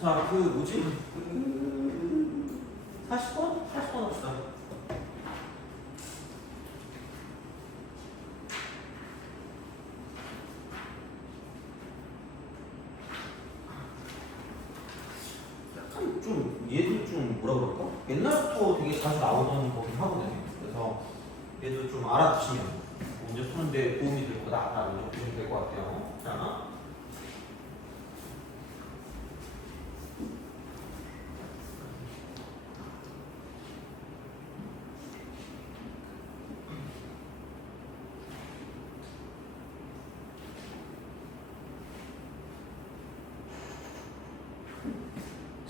자, 그 뭐지? 40번? 40번 합시다. 약간 좀 얘도 좀 뭐라 그럴까? 옛날부터 되게 자주 나오던 거긴 하거든요. 그래서 얘도 좀 알아두시면 문제 푸는데 도움이 될 거다. 이렇게 보시면 될 것 같아요. 자.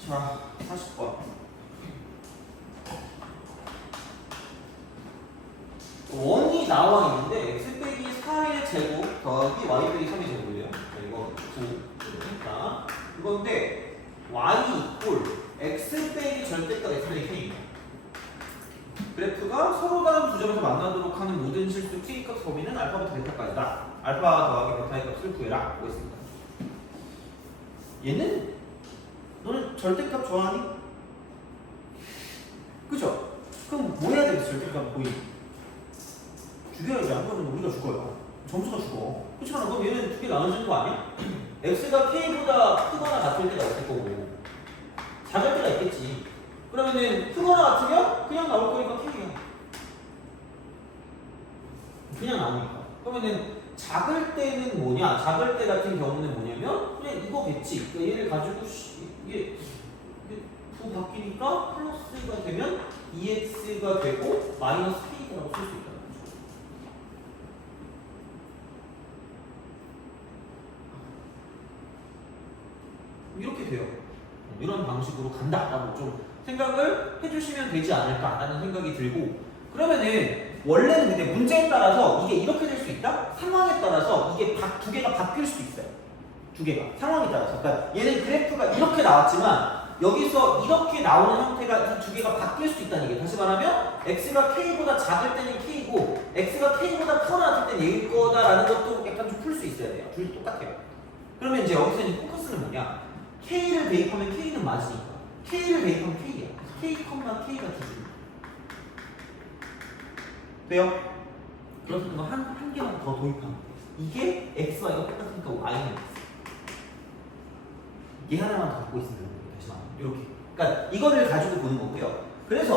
자, 40번. 원이 나와 있는데 x 빼기 4의 제곱 더하기 y 빼기 3의 제곱이에요. 이거 9. 자, 이건데 y 이꼴 x 빼기 절대값 x 빼기 k입니다. 그래프가 서로 다른 두 점에서 만나도록 하는 모든 실수 k값 범위는 알파부터 베타까지다. 알파 더하기 베타의 값을 구해라. 하고 있습니다. 얘는 너는 절대값 좋아하니? 그죠? 그럼 뭐 해야 되겠어? 절대값 보이니? 죽여야지. 안 그러면 우리가 죽어요. 점수가 죽어. 그렇지만 그럼 얘는 두 개 나눠지는 거 아니야? x가 k보다 크거나 같을 때가 있을 거고 작을 때가 있겠지. 그러면은 크거나 같으면 그냥 나올 거니까 k야. 그냥 나오니까. 그러면은 작을 때는 뭐냐? 작을 때 같은 경우는 뭐냐면 그냥 이거겠지. 그러니까 얘를 가지고 이게 부 바뀌니까 플러스가 되면 2x가 되고 마이너스 k라고 쓸 수 있다는 거죠. 이렇게 돼요. 이런 방식으로 간다라고 좀 생각을 해주시면 되지 않을까라는 생각이 들고, 그러면은 원래는 근데 문제에 따라서 이게 이렇게 될 수 있다? 상황에 따라서 이게 두 개가 바뀔 수도 있어요. 두 개가 상황에 따라서. 그러니까 얘는 그래프가 이렇게 나왔지만 여기서 이렇게 나오는 형태가 이 두 개가 바뀔 수 있다는 얘기예요. 다시 말하면 x가 k보다 작을 때는 k고 x가 k보다 크거나 같을 때는 얘일 거다라는 것도 약간 좀 풀 수 있어야 돼요. 둘이 똑같아요. 그러면 이제 여기서 이제 포커스는 뭐냐? k를 대입하면 k는 맞으니까 k를 대입하면 k야. k, k가 기준이야. 돼요? 그래서 그거 한 개만 더 도입하면 돼. 이게 x와 이거 똑같으니까 y는 x. 얘 하나만 더 갖고 있으면 되는 거예요. 다시 말하면 이렇게. 그러니까 이거를 가지고 보는 거고요. 그래서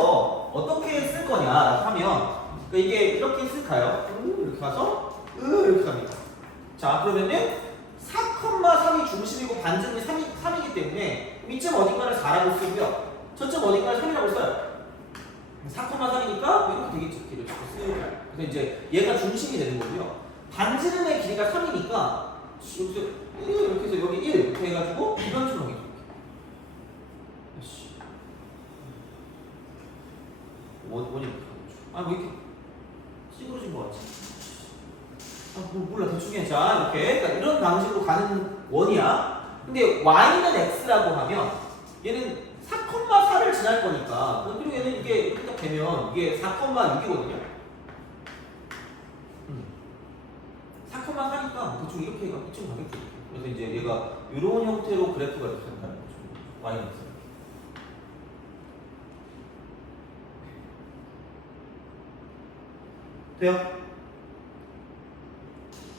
어떻게 쓸 거냐 하면 그러니까 이게 이렇게 쓸까요? 이렇게 가서 이렇게 갑니다. 자, 그러면은 4,3이 중심이고 반지름이 3이기 때문에 이점 어딘가를 4라고 쓰고요. 저점 어딘가를 3이라고 써요. 4,3이니까 이렇게 되겠죠. 이렇게 쓰요. 그래서 이제 얘가 중심이 되는 거고요. 반지름의 길이가 3이니까 여기서 이렇게 해서 여기 1 이렇게 해가지고 이런 식으로 하게 됩니다. 원이 이렇게 하고 뭐 이렇게 찌그러진 것 같지? 몰라 대충 해. 자, 이렇게 그러니까 이런 방식으로 가는 원이야. 근데 y는 x라고 하면 얘는 4,4를 지날 거니까, 그리고 얘는 이게 이렇게 딱 되면 이게 4,6이거든요. 4,4니까 대충 이렇게 이쯤 가겠죠. 그래서 이제 얘가 이런 형태로 그래프가 이렇게 된다는 거죠. y는 x. 돼요?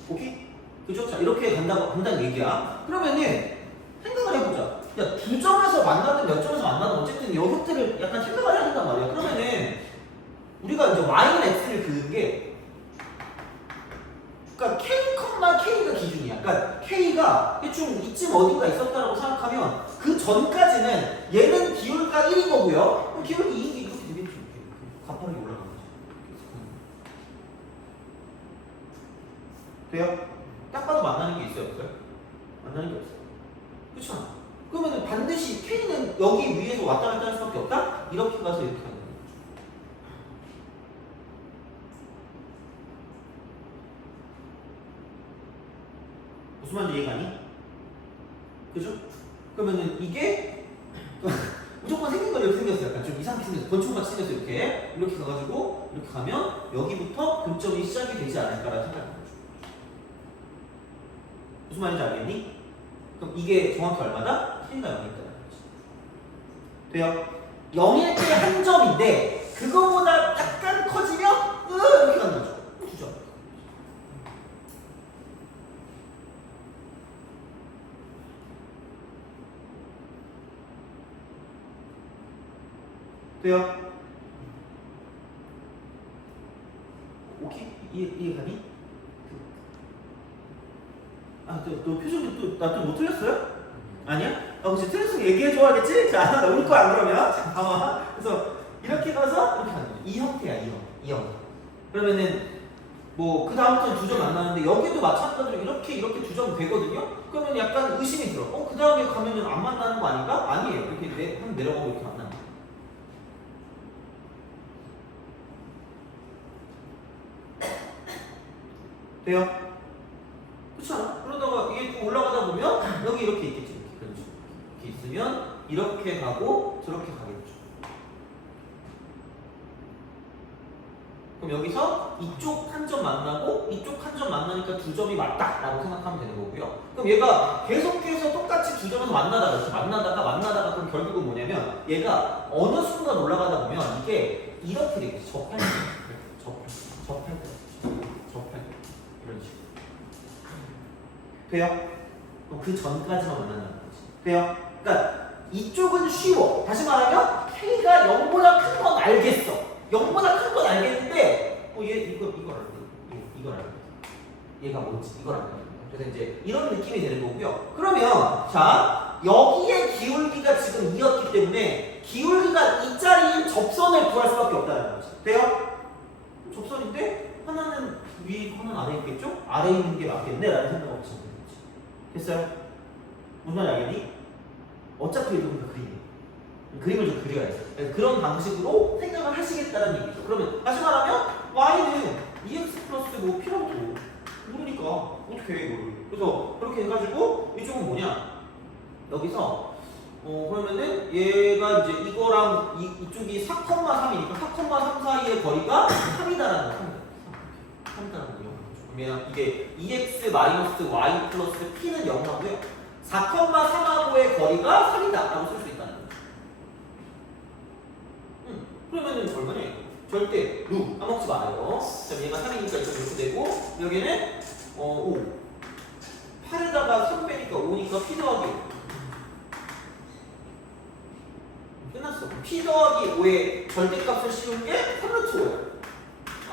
오케이? 그죠? 자, 이렇게 간다는 얘기야. 그러면은 생각을 해보자. 야, 두 점에서 만나든 몇 점에서 만나든 어쨌든 이 형태를 약간 생각을 해야 된단 말이야. 그러면은 우리가 이제 y는 x를 그은 게, 그러니까 k, k가 기준이야. 그러니까 k가 대충 이쯤 어딘가 있었다라고 생각하면 그 전까지는 얘는 기울기가 1인 거고요. 그럼 기울기 2인 게 이렇게 되겠죠. 이렇게 가파르게 올라가는 거지. 돼요? 딱 봐도 만나는 게 있어요, 없어요? 만나는 게 없어요. 그렇죠? 그러면 반드시 K는 여기 위에서 왔다 갔다 할 수밖에 없다? 이렇게 가서 이렇게 하는 거죠. 무슨 말인지 이해가니? 그죠? 그러면은 이게 무조건 생긴 건 이렇게 생겼어요. 약간 좀 이상하게 생겼어요. 권총같이 생겼어요. 이렇게 가가지고 이렇게 가면 여기부터 교점이 시작이 되지 않을까라는 생각을 합니다. 무슨 말인지 알겠니? 그럼 이게 정확히 얼마다? k가 0이다. 돼요? 0일 때 한 점인데 그거보다 약간 커지면 이렇게 가는 거죠. 2점. 돼요? 오케이? 이해가니? 너 표정이 나 또 못 틀렸어요? 아니야? 혹시 틀렸으면 얘기해줘야겠지? 자, 나 울 거야, 안 그러면? 잠깐만. 그래서 이렇게 가서 이렇게 하는 거야. 이 형태야, 이 형태. 그러면은 뭐 그 다음부터는 2점 안 나는데 여기도 마찬가지로 이렇게 2점 되거든요? 그러면 약간 의심이 들어. 그 다음에 가면은 안 만나는 거 아닌가? 아니에요. 이렇게 한 내려가고 이렇게 만나는 거야. 돼요? 그렇지 않아? 그러다가 이게 또 올라가다 보면 여기 이렇게 있겠지. 그렇죠. 이렇게 있으면 이렇게 가고 저렇게 가겠죠. 그럼 여기서 이쪽 한 점 만나고 이쪽 한 점 만나니까 2점이 맞다라고 생각하면 되는 거고요. 그럼 얘가 계속해서 똑같이 2점에서 만나다가 그럼 결국은 뭐냐면 얘가 어느 순간 올라가다 보면 이게 이렇게 되겠지. 접할 때 이런 식으로. 돼요? 그 전까지만 만난다는 거지. 돼요? 그러니까 이쪽은 쉬워. 다시 말하면 K가 0보다 큰 건 알겠어. 0보다 큰 건 알겠는데 얘 이걸 알아. 얘가 뭔지 이걸 알아. 그래서 이제 이런 느낌이 되는 거고요. 그러면 자 여기에 기울기가 지금 2였기 때문에 기울기가 이 자리인 접선을 구할 수밖에 없다는 거지. 돼요? 접선인데 하나는 위, 하나는 아래 있겠죠? 아래 있는 게 맞겠네 라는 생각 없이 됐어요? 무슨 말인지 알겠니? 어차피 이건 다 그림을 좀 그려야 돼. 그런 방식으로 생각을 하시겠다는 얘기죠. 그러면 다시 말하면 y는 2x 플러스 뭐 p라고 모르니까 어떻게 해 이거를. 그래서 그렇게 해가지고 이쪽은 뭐냐? 여기서 그러면은 얘가 이제 이거랑 이쪽이 4,3이니까 4,3 사이의 거리가 3이다라는 거. 3이다라는 거. 그러면 이게 2x 마이너스 y 플러스 p는 0하고요. 4,3하고의 거리가 3이다 라고 쓸 수 있다는 거죠. 그러면은 얼마냐? 절대 루 까먹지 말아요. 자, 얘가 3이니까 이렇게 되고 여기는 5 8에다가 3 빼니까 5니까 p 더하기 5 끝났어. p 더하기 5의 절대값을 씌운 게 3루트 5예요.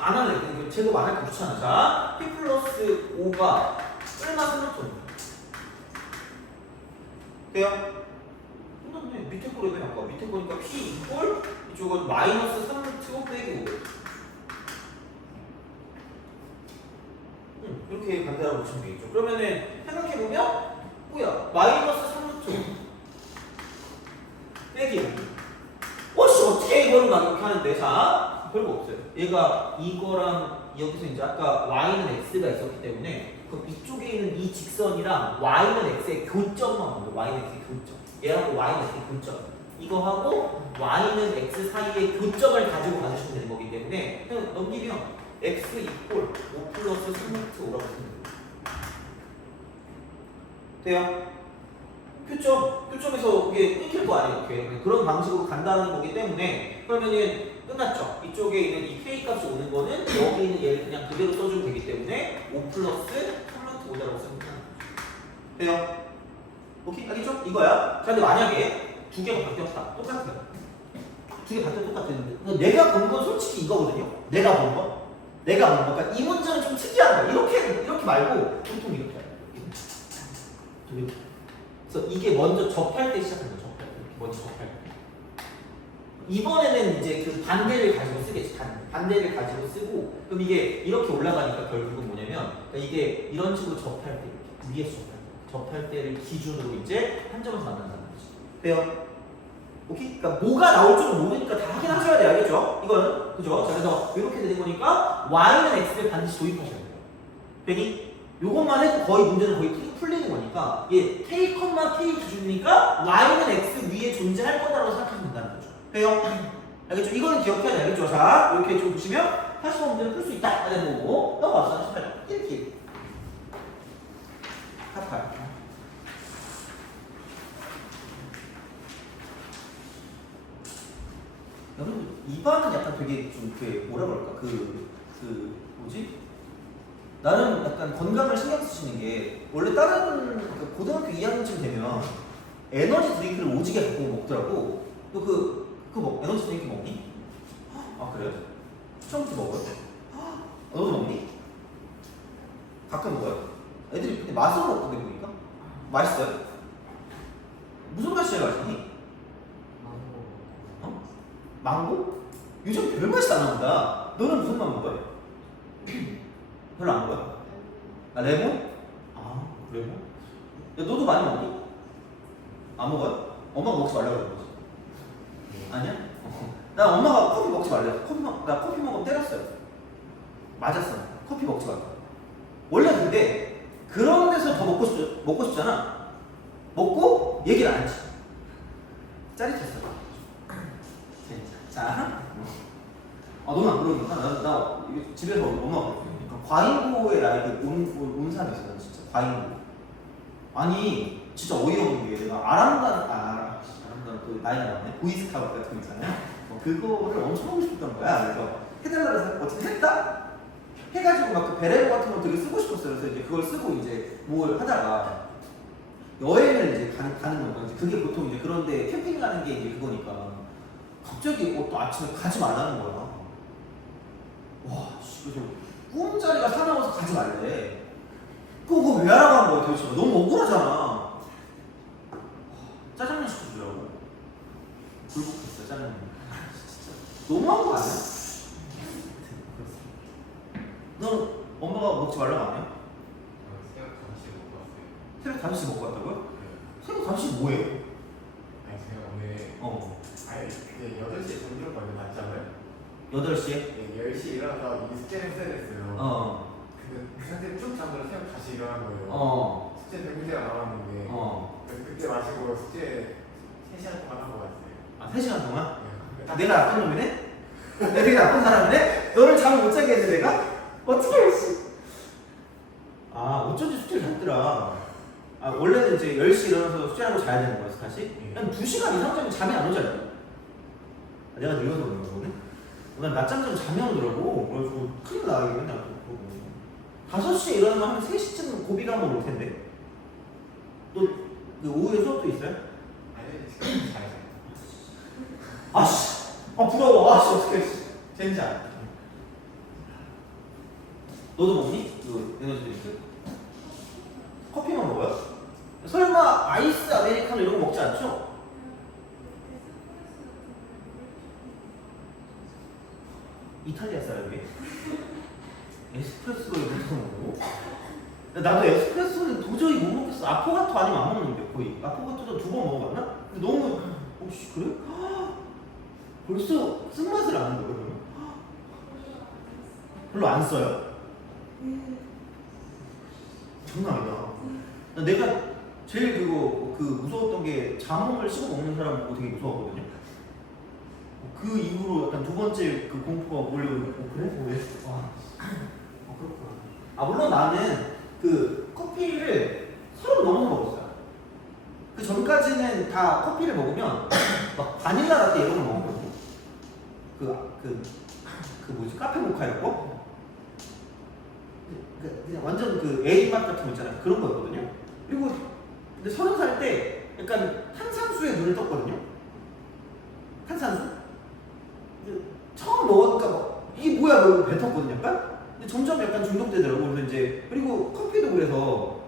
안 할래. 이거 제곱 안 할거 귀찮아. 자, p 플러스 5가 얼마 3루트입니다. 돼요? 끝났네. 밑에 거래네. 아까 밑에 거니까 p 이꼴 이쪽은 마이너스 3루트 5 빼기 5. 이렇게 간다라고 보시면 되겠죠. 그러면은 생각해보면 뭐야? 마이너스 3루트 5 빼기 5. 어떻게 이거를 이렇게 하는데? 자, 별거 없어요. 얘가 이거랑 여기서 이제 아까 y는 x가 있었기 때문에 그럼 이쪽에 있는 이 직선이랑 y는 x의 교점만 보면 y는 x의 교점. 얘하고 y는 x의 교점. 이거하고 y는 x 사이의 교점을 가지고 가주시면 되는 거기 때문에 그냥 넘기면 x 이꼴 5 플러스 3루트 5라고 쓰면 돼요? 교점에서 이게 끊길 거 아니에요. 이렇게. 그런 방식으로 간다는 거기 때문에 그러면은 끝났죠. 이쪽에 있는 이 k 값이 오는 거는 여기 있는 얘를 그냥 그대로 써주면 되기 때문에 5 플러스 3루트 5라고 쓰면 돼요? 오케이? 알겠죠? 이거야. 자, 근데 만약에 두 개가 바뀌었다. 똑같아요. 두 개 바뀌어 똑같았는데 내가 본 건 솔직히 이거거든요. 내가 본 거. 그러니까 이 문제는 좀 특이한 거야. 이렇게 말고 보통 이렇게 해요. 그래서 이게 먼저 접할 때 시작하는 거죠. 먼저 접할 때. 이번에는 이제 그 반대를 가지고 쓰겠지. 반대를 가지고 쓰고 그럼 이게 이렇게 올라가니까 결국은 뭐냐면 그러니까 이게 이런 식으로 접할 때 이렇게 위에서 접할 때를 기준으로 이제 한 점을 만난다는 거지. 돼요? 오케이? 그러니까 뭐가 나올 줄 모르니까 다 확인하셔야 돼요. 알겠죠? 이거는 그죠? 자, 그래서 이렇게 되는 거니까 y는 x를 반드시 도입하셔야 돼요. 되니? 요것만 해도 거의 문제는 거의 풀리는 거니까 얘 k, k 기준이니까 y는 x 위에 존재할 거다라고 생각하시면 된다는 거죠. 돼요? 알겠죠? 이거는 기억해야 돼. 알겠죠? 자, 이렇게 좀 보시면 80번 문제는 풀 수 있다. 라는 거고 넘어가서 18번 1기 48 이반은 약간 되게 좀 그 뭐라 그럴까 그 뭐지? 나는 약간 건강을 신경 쓰시는 게 원래 다른 그 고등학교 2학년쯤 되면 에너지 드링크를 오지게 갖고 먹더라고. 너 에너지 드링크 먹니? 아 그래요? 추천부터 먹어요? 너도 먹니? 가끔 먹어요? 애들이 근데 맛으로 먹던데 보니까? 맛있어요? 무슨 맛이에요 맛있니? 어? 망고? 요즘 별 맛이 안 나온다. 너는 무슨 맛 먹어요? 별로 안 먹어요? 아 레몬? 아 그래요? 야 너도 많이 먹니? 안 먹어요? 엄마가 먹지 말라고 그러는 거지. 아니야? 나 엄마가 커피 먹지 말래. 나 커피 먹으면 때렸어요. 맞았어. 커피 먹지 말라. 원래 근데 그런 데서 더 먹고 싶잖아. 먹고 얘기를 안 했지. 짜릿했어. 자, 너는 안 그러니까 나 집에서 엄마가 그러니까 과잉고의 라이브 온 사람이 있어. 진짜 과잉고. 아니 진짜 어이없는 게 내가 아람단 또 나이가 나네. 보이스카우트 같은 거 있잖아요. 그거를 엄청 하고 싶었던 거야. 그래서 해달라고 해서 어떻게 했다? 해가지고 막 그 베레모 같은 거 되게 쓰고 싶었어요. 그래서 이제 그걸 쓰고 이제 뭘 하다가 여행을 이제 가는 거죠. 그게 보통 이제 그런데 캠핑 가는 게 이제 그거니까 갑자기 또 아침에 가지 말라는 거야. 와, 그래서 꿈자리가 사나워서 가지 말래. 그거 왜 하라고 한 거야 도대체? 너무 억울하잖아. 짜장면 시켜주라고. 굴복했어 짜장면. 진짜 너무한 거 아니야? 너 엄마가 먹지 말라고 안 해요? 새벽 5시 먹고 왔다고요? 네. 새벽 5시 뭐예요? 아니 제가 오늘 아니 8시에 정리를 받는 맞잖아요? 8시에? 네, 10시에 일어나서 이 숙제를 써야 됐어요. 그 상태로 쭉 잠들어 새벽 다시 일어난 거예요. 숙제 100문제가 남았는데 그래서 그때 마시고 숙제 3시간 동안 하고 왔어요. 아 3시간 동안? 네. 내가 나쁜 놈이네? 내가 되게 나쁜 사람이네? 너를 잠을 못 자게 했는데 내가? 어떻게 했지? 어쩐지 숙제를 잤더라. 원래는 이제 10시 일어나서 숙제하고 자야 되는 거였어 다시? 한 2시간 이상 자면 잠이 안 오잖아. 내가 늙어서 그런 거거든? 난 낮잠 자면 잠이 안 오더라고. 그래가지고 큰일 나 이게 맨날 그러고 5시에 일어나면 한 3시쯤 고비가 한번 올 텐데. 너 오후에 수업도 있어요? 아니 지금 잘 자요. 아씨! 부러워. 어떡해. 젠장. 너도 먹니? 에너지 드링크? 커피만 먹어요? 설마 아이스 아메리카노 이런 거 먹지 않죠? 이탈리아 사람이? 에스프레소를 무슨 먹고? 나도 에스프레소는 도저히 못 먹겠어. 아포가토 아니면 안 먹는데 거의. 아포가토도 2번 먹어봤나? 근데 너무 혹시 그래? 벌써 쓴맛을 아는 거예요 그러면? 별로 안 써요? 장난 아니다. 내가 제일 무서웠던 게 자몽을 씹어 먹는 사람 보고 되게 무서웠거든요. 그 이후로 약간 두 번째 그 공포가 몰려오는 거. 그래? 왜? 그렇구나. 물론 나는 그 커피를 30 넘어서 먹었어요. 그 전까지는 다 커피를 먹으면 막 바닐라 라떼 이런 걸 먹었거든요. 그 뭐지? 카페 모카 이런 거? 그냥 완전 그 에이 맛 같은 거 있잖아요. 그런 거였거든요. 그리고 근데 30살 때 약간 탄산수에 눈을 떴거든요. 탄산수? 처음 먹으니까 이게 뭐야 뭐 뱉었거든요. 약간. 근데 점점 약간 중독되더라고. 그래서 이제 그리고 커피도 그래서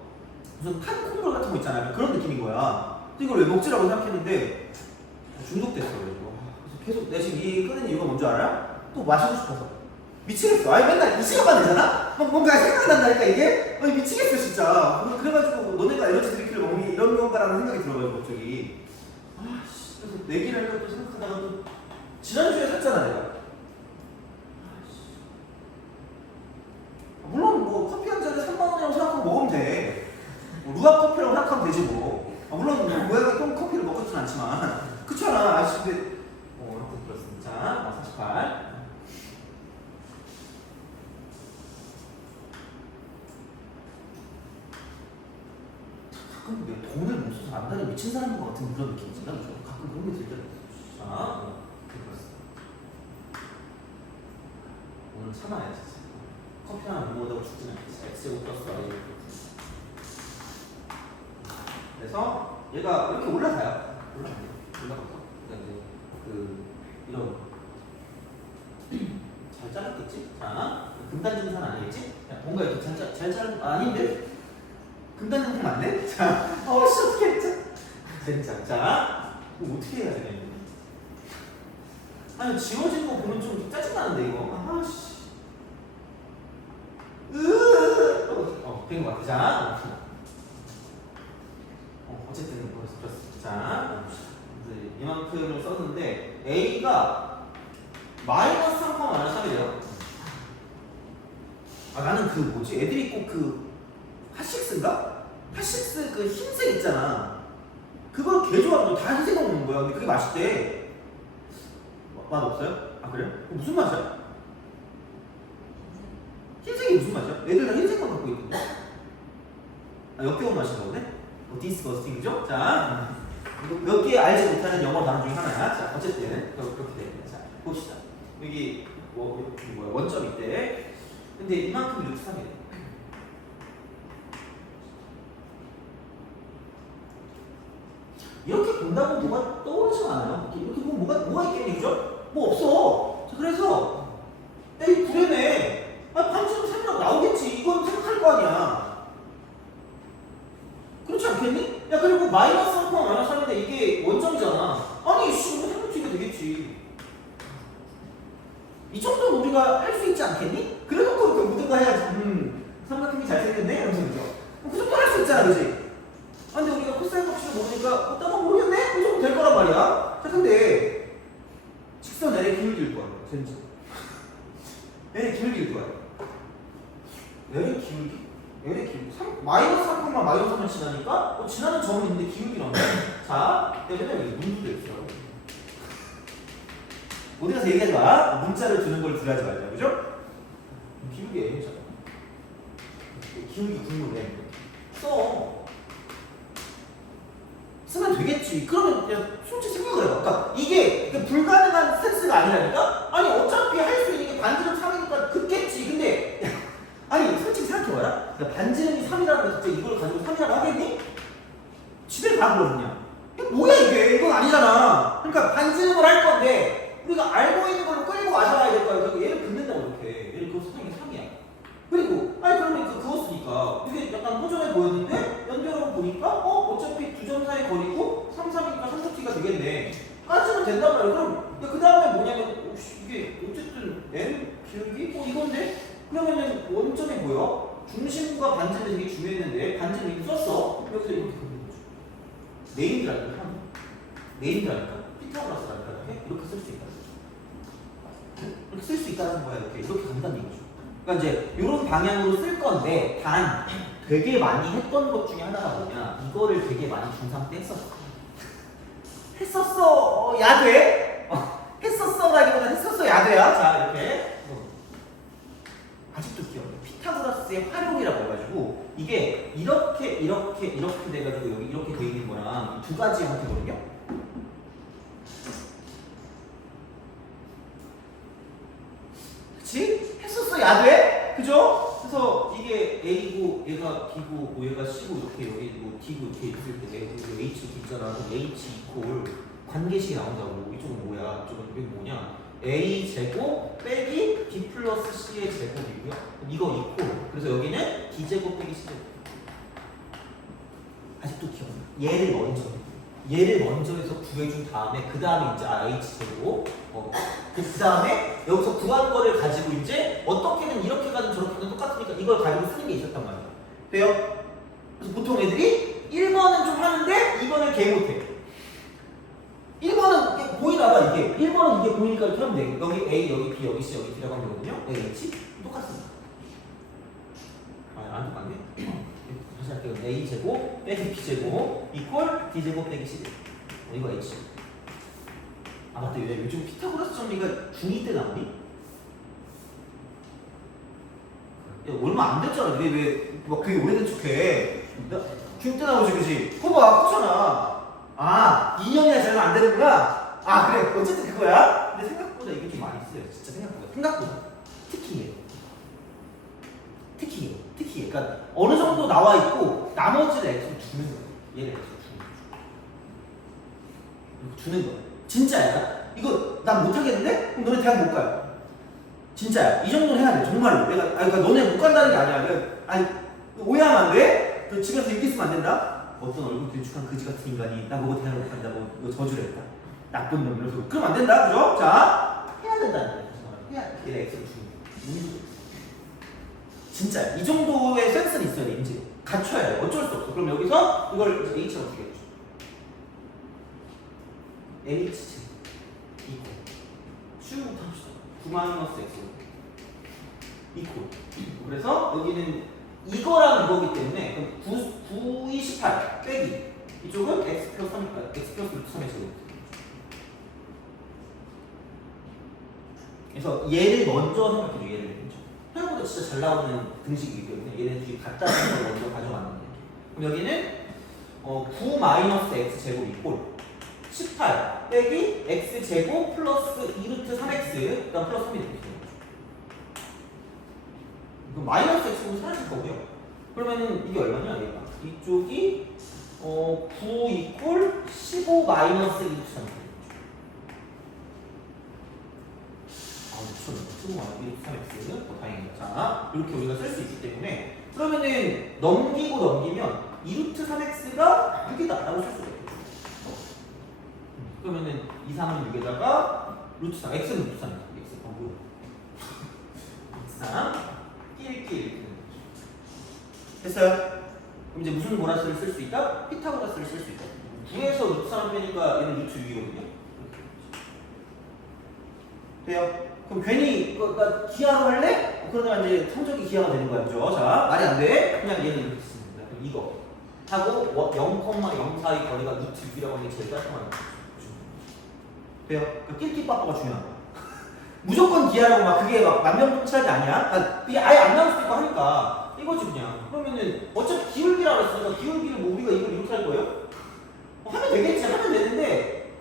무슨 탄콩물 같은 거 있잖아요. 그런 느낌인 거야. 이걸 왜 먹지라고 생각했는데 중독됐어. 그래서 계속 내가 지금 이 끄는 이유가 뭔지 알아요? 또 마시고 싶어서. 미치겠어. 맨날 이 시간만 되잖아? 뭔가 생각이 난다니까 이게? 미치겠어 진짜. 그래가지고 너네가 에너지 드링크를 먹니? 이런 건가라는 생각이 들어가지고 갑자기 그래서 내기를 할까 또 생각하다가 또 지난주에 샀잖아 내가. 물론 뭐 커피 한 잔에 3만 원이라고 생각하고 먹으면 돼. 루아 커피라고 생각하면 되지 뭐. 물론 뭐 모양이 똥 커피를 먹었진 않지만 그렇잖아. 근데 아무튼 그렇습니다. 자, 48. 가끔 내가 돈을 못 써서 안달이 미친 사람 같은 그런 느낌이 든다. 가끔 그런 게 들 때가 있어. 자, 그렇습니다. 참아야 진짜. 커피 하나 못 먹어도 죽진 않겠지. X제곱 플러스 Y제곱. 그래서 얘가 이렇게 올라가요. 올라가서. 그러니까 이제 이런 잘 잘랐겠지? 자, 금단증산 아니겠지? 야, 뭔가 이렇게 잘 아닌데? 금단증산 맞네? 자, 씨, 어떻게 했지? 진짜. 자, 이거 어떻게 해야 되냐? 아니, 지워진 거 보면 좀 짜증나는데, 이거. 아씨. 된 거 같아. 자, 어쨌든, 그렇습니다. 자, 이제 이만큼을 썼는데, A가 마이너스 3,3이래요. 아, 나는 그 뭐지? 애들이 꼭 그 핫식스인가? 핫식스 그 흰색 있잖아. 그걸 개 좋아하고 다 흰색 먹는 거야. 근데 그게 맛있대. 맛 없어요? 아, 그래요? 무슨 맛이야? 흰색이 무슨 맛이야? 애들 다 흰색만 갖고 있던데? 아, 역겨운 맛인가 보네? 디스거스팅이죠? 자, 몇 개 알지 못하는 영어 단어 중에 하나야. 자, 어쨌든 그렇게 됩니다. 자, 봅시다. 여기 뭐야? 원점 있대. 근데 이만큼 루트 3이래. 이렇게 본다고 뭐가 떠오르지 않아요? 이렇게 보면 뭐가 있겠니, 그죠? 뭐 없어. 자, 그래서 이 불행해. 반지름 3이라고 나오겠지. 이건 생각할 거 아니야. 그렇지 않겠니? 야, 그리고 마이너스 3, 마이너스 3인데 이게 원점이잖아. 아니, 씨, 이거 삼각형이 되겠지. 이 정도는 우리가 할 수 있지 않겠니? 그래놓고 이렇게 무등가 해야지. 삼각형이 잘생겼네? 이러면서 그죠? 그 정도 할 수 있잖아, 그지? 아, 근데 우리가 코사인 값을 모르니까 나만 모르겠네? 그 정도 될 거란 말이야. 자, 근데 직선 L의 기울기일 거야. 젠지. L의 기울기일 거야. L의 기울기? L의 기울기? 마이너스 3, 마이너스 3을 지나니까 지나는 점은 있는데 기울기라는 거야. 자, 여기다 여기 문도 있어요. 어디 가서 얘기하지 마. 문자를 주는 걸 두려하지 말자. 그죠? 기울기 M이잖아. 기울기 국물 M. 쓰면 되겠지. 그러면 그냥 솔직히 생각을 해봐. 그러니까 이게 불가능한 스탠스가 아니라니까? 아니, 어차피 할 수 있는 게 반지름 3이니까 그겠지. 근데 아니, 솔직히 생각해봐라. 그러니까 반지름이 3이라는 거 갑자기 이걸 가지고 3이라고 하겠니? 집에 가 그러냐? 이게 뭐야 이게? 이건 아니잖아. 그러니까 반지름을 할 건데 우리가 알고 있는 걸로 끌고 와줘야 될 거야. 그리고 얘를 긋는다고 이렇게. 얘를 그거 사상이 3이야. 그리고 아니 그러면 그거 쓰니까 이게 약간 허전해 보였는데 연결하고 보니까 어차피 두 점 사이 거리고 3, 3이니까 3가 되겠네. 까지면 된단 말이야. 그럼 그 다음에 뭐냐면 이게 어쨌든 M 기울기? 이건데? 그러면은 원점이 뭐야? 중심과 반지름이 되게 중요했는데 반지름 이렇게 썼어. 여기서 이렇게 긋는 거죠. 네임드라니까. 네임드라니까. 피타고라스라니까. 이렇게 쓸 수 있다. 이렇게 쓸 수 있다는 거야. 이렇게 간다는 얘기죠. 그러니까 이제 이런 방향으로 쓸 건데 단 되게 많이 했던 것 중에 하나가 뭐냐? 이거를 되게 많이 중3 때 했었어. 야돼? 했었어라기보다 했었어 야돼야. 자, 이렇게 아직도 기억해. 피타고라스의 활용이라고 해가지고 이게 이렇게 돼가지고 여기 이렇게 돼 있는 거랑 두 가지 형태거든요. 그치? 했었어 야돼? 그죠? 그래서 이게 A고 얘가 B고 얘가 C고 이렇게 여기 뭐 D고 이렇게 있을 때 H도 있잖아. 그럼 H 이퀄 관계식이 나온다고. 이쪽은 뭐야? 이쪽은 뭐냐? A 제곱 빼기 B 플러스 C의 제곱이고요. 이거 이퀄. 그래서 여기는 D 제곱 빼기 C 제곱. 아직도 기억나. 얘를 먼저 해서 구해준 다음에 그 다음에 이제 H 제곱. 그 다음에 여기서 구한 거를 가지고 이제 어떻게든 이렇게 가든 저렇게 가든 똑같으니까 이걸 가지고 쓰는 게 있었단 말이야. 돼요? 그래서 보통 애들이 1번은 좀 하는데 2번을 개 못해. 1번은 이게 보이나 봐. 이게 1번은 이게 보이니까 이렇게 하면 돼. 여기 A, 여기 B, 여기 C, 여기 D라고 하면 되거든요. 여기 H 똑같습니다. 안 똑같네. 다시 할게요. A 제곱 빼기 B 제곱 이퀄 D 제곱 빼기 C 제곱. 이거 H. 아 맞다. 요즘 피타고라스 정리가 중2 때 나오니? 야, 얼마 안 됐잖아. 왜 막 그게 오래된 척해? 중2 때 나오지, 그지? 그거 봐, 그렇잖아. 아, 2년이나 지나면 안 되는구나. 아 그래, 어쨌든 그거야. 근데 생각보다 이게 좀 많이 쓰여요. 진짜 생각보다. 특히 얘. 그러니까 어느 정도 나와 있고 나머지를 x로 주는 거야. 얘를 x로 주는 거야. 진짜야. 이거 난 못하겠는데? 그럼 너네 대학 못 가요. 진짜야. 이 정도는 해야 돼. 정말로. 내가 그러니까 너네 못 간다는 게 아니야. 아니 오해하면 안 돼? 너 집에서 이렇게 쓰면 안 된다? 어떤 얼굴 길쭉한 그지 같은 인간이 나보고 대학을 못 간다고 이거 저주를 했다. 나쁜 놈 이러면서 그럼 안 된다. 그죠? 자 해야 된다는 거야. 해야 돼. 얘를 x로 주는 거야. 진짜 이 정도의 센스는 있어야 돼. 인지 갖춰야 돼. 어쩔 수 없어. 그럼 여기서 이걸 이제 h라고 주겠죠. h제 이코 쉬운부터 합시다. 9-x 이코. 그래서 여기는 이거랑 이거기 때문에 그럼 9, 2, 18 빼기 이쪽은 x 플러스 3, x 플러스 루트 3의 제곱. 그래서 얘를 먼저 생각해줘. 얘를 먼저. 생각보다 진짜 잘 나오는 등식이기 때문에 얘네들이 같다는 걸 먼저 가져왔는데 그럼 여기는 9-x 제곱 이꼴 18 빼기 x 제곱 플러스 2루트 3x 그다음 플러스 3이 되겠죠. 그럼 마이너스 x는 사라질 거고요. 그러면은 이게 얼마냐? 얘가 이쪽이 9 이꼴 15 마이너스 2루트 3. 미쳤네. 15-1-3x 더 다행이다. 자, 이렇게 우리가 쓸 수 있기 때문에 그러면은 넘기면 2루트 3x가 6이다 라고 쓸 수가 있겠죠. 그러면은 2, 3은 6에다가 루트 3, x는 루트 3이다. x 뭐야? 루트 3 끼리끼리 됐어요? 그럼 이제 무슨 보라스를 쓸 수 있다? 피타고라스를 쓸 수 있다. 9에서 루트 3 빼니까 얘는 루트 6이거든요. 돼요? 그럼 괜히 그러니까 기하로 할래? 그러다가 이제 성적이 기하가 되는 거야, 그죠? 자, 말이 안 돼. 그냥 얘는 이렇게 씁니다. 그럼 이거 하고 0,04의 거리가 루트 6이라고 하는 게 제일 깔끔한 거죠. 돼요? 그러니까 낄끼 빠빠가 중요한 거야. 무조건 기하라고 막 그게 막 만병통치약이 아니야. 그러니까 그게 아예 안 나올 수도 있고 하니까 이거지 그냥. 그러면은 어차피 기울기라 그랬으니까 기울기를 뭐 우리가 이걸 이렇게 할 거예요? 하면 되겠지. 하면 되는데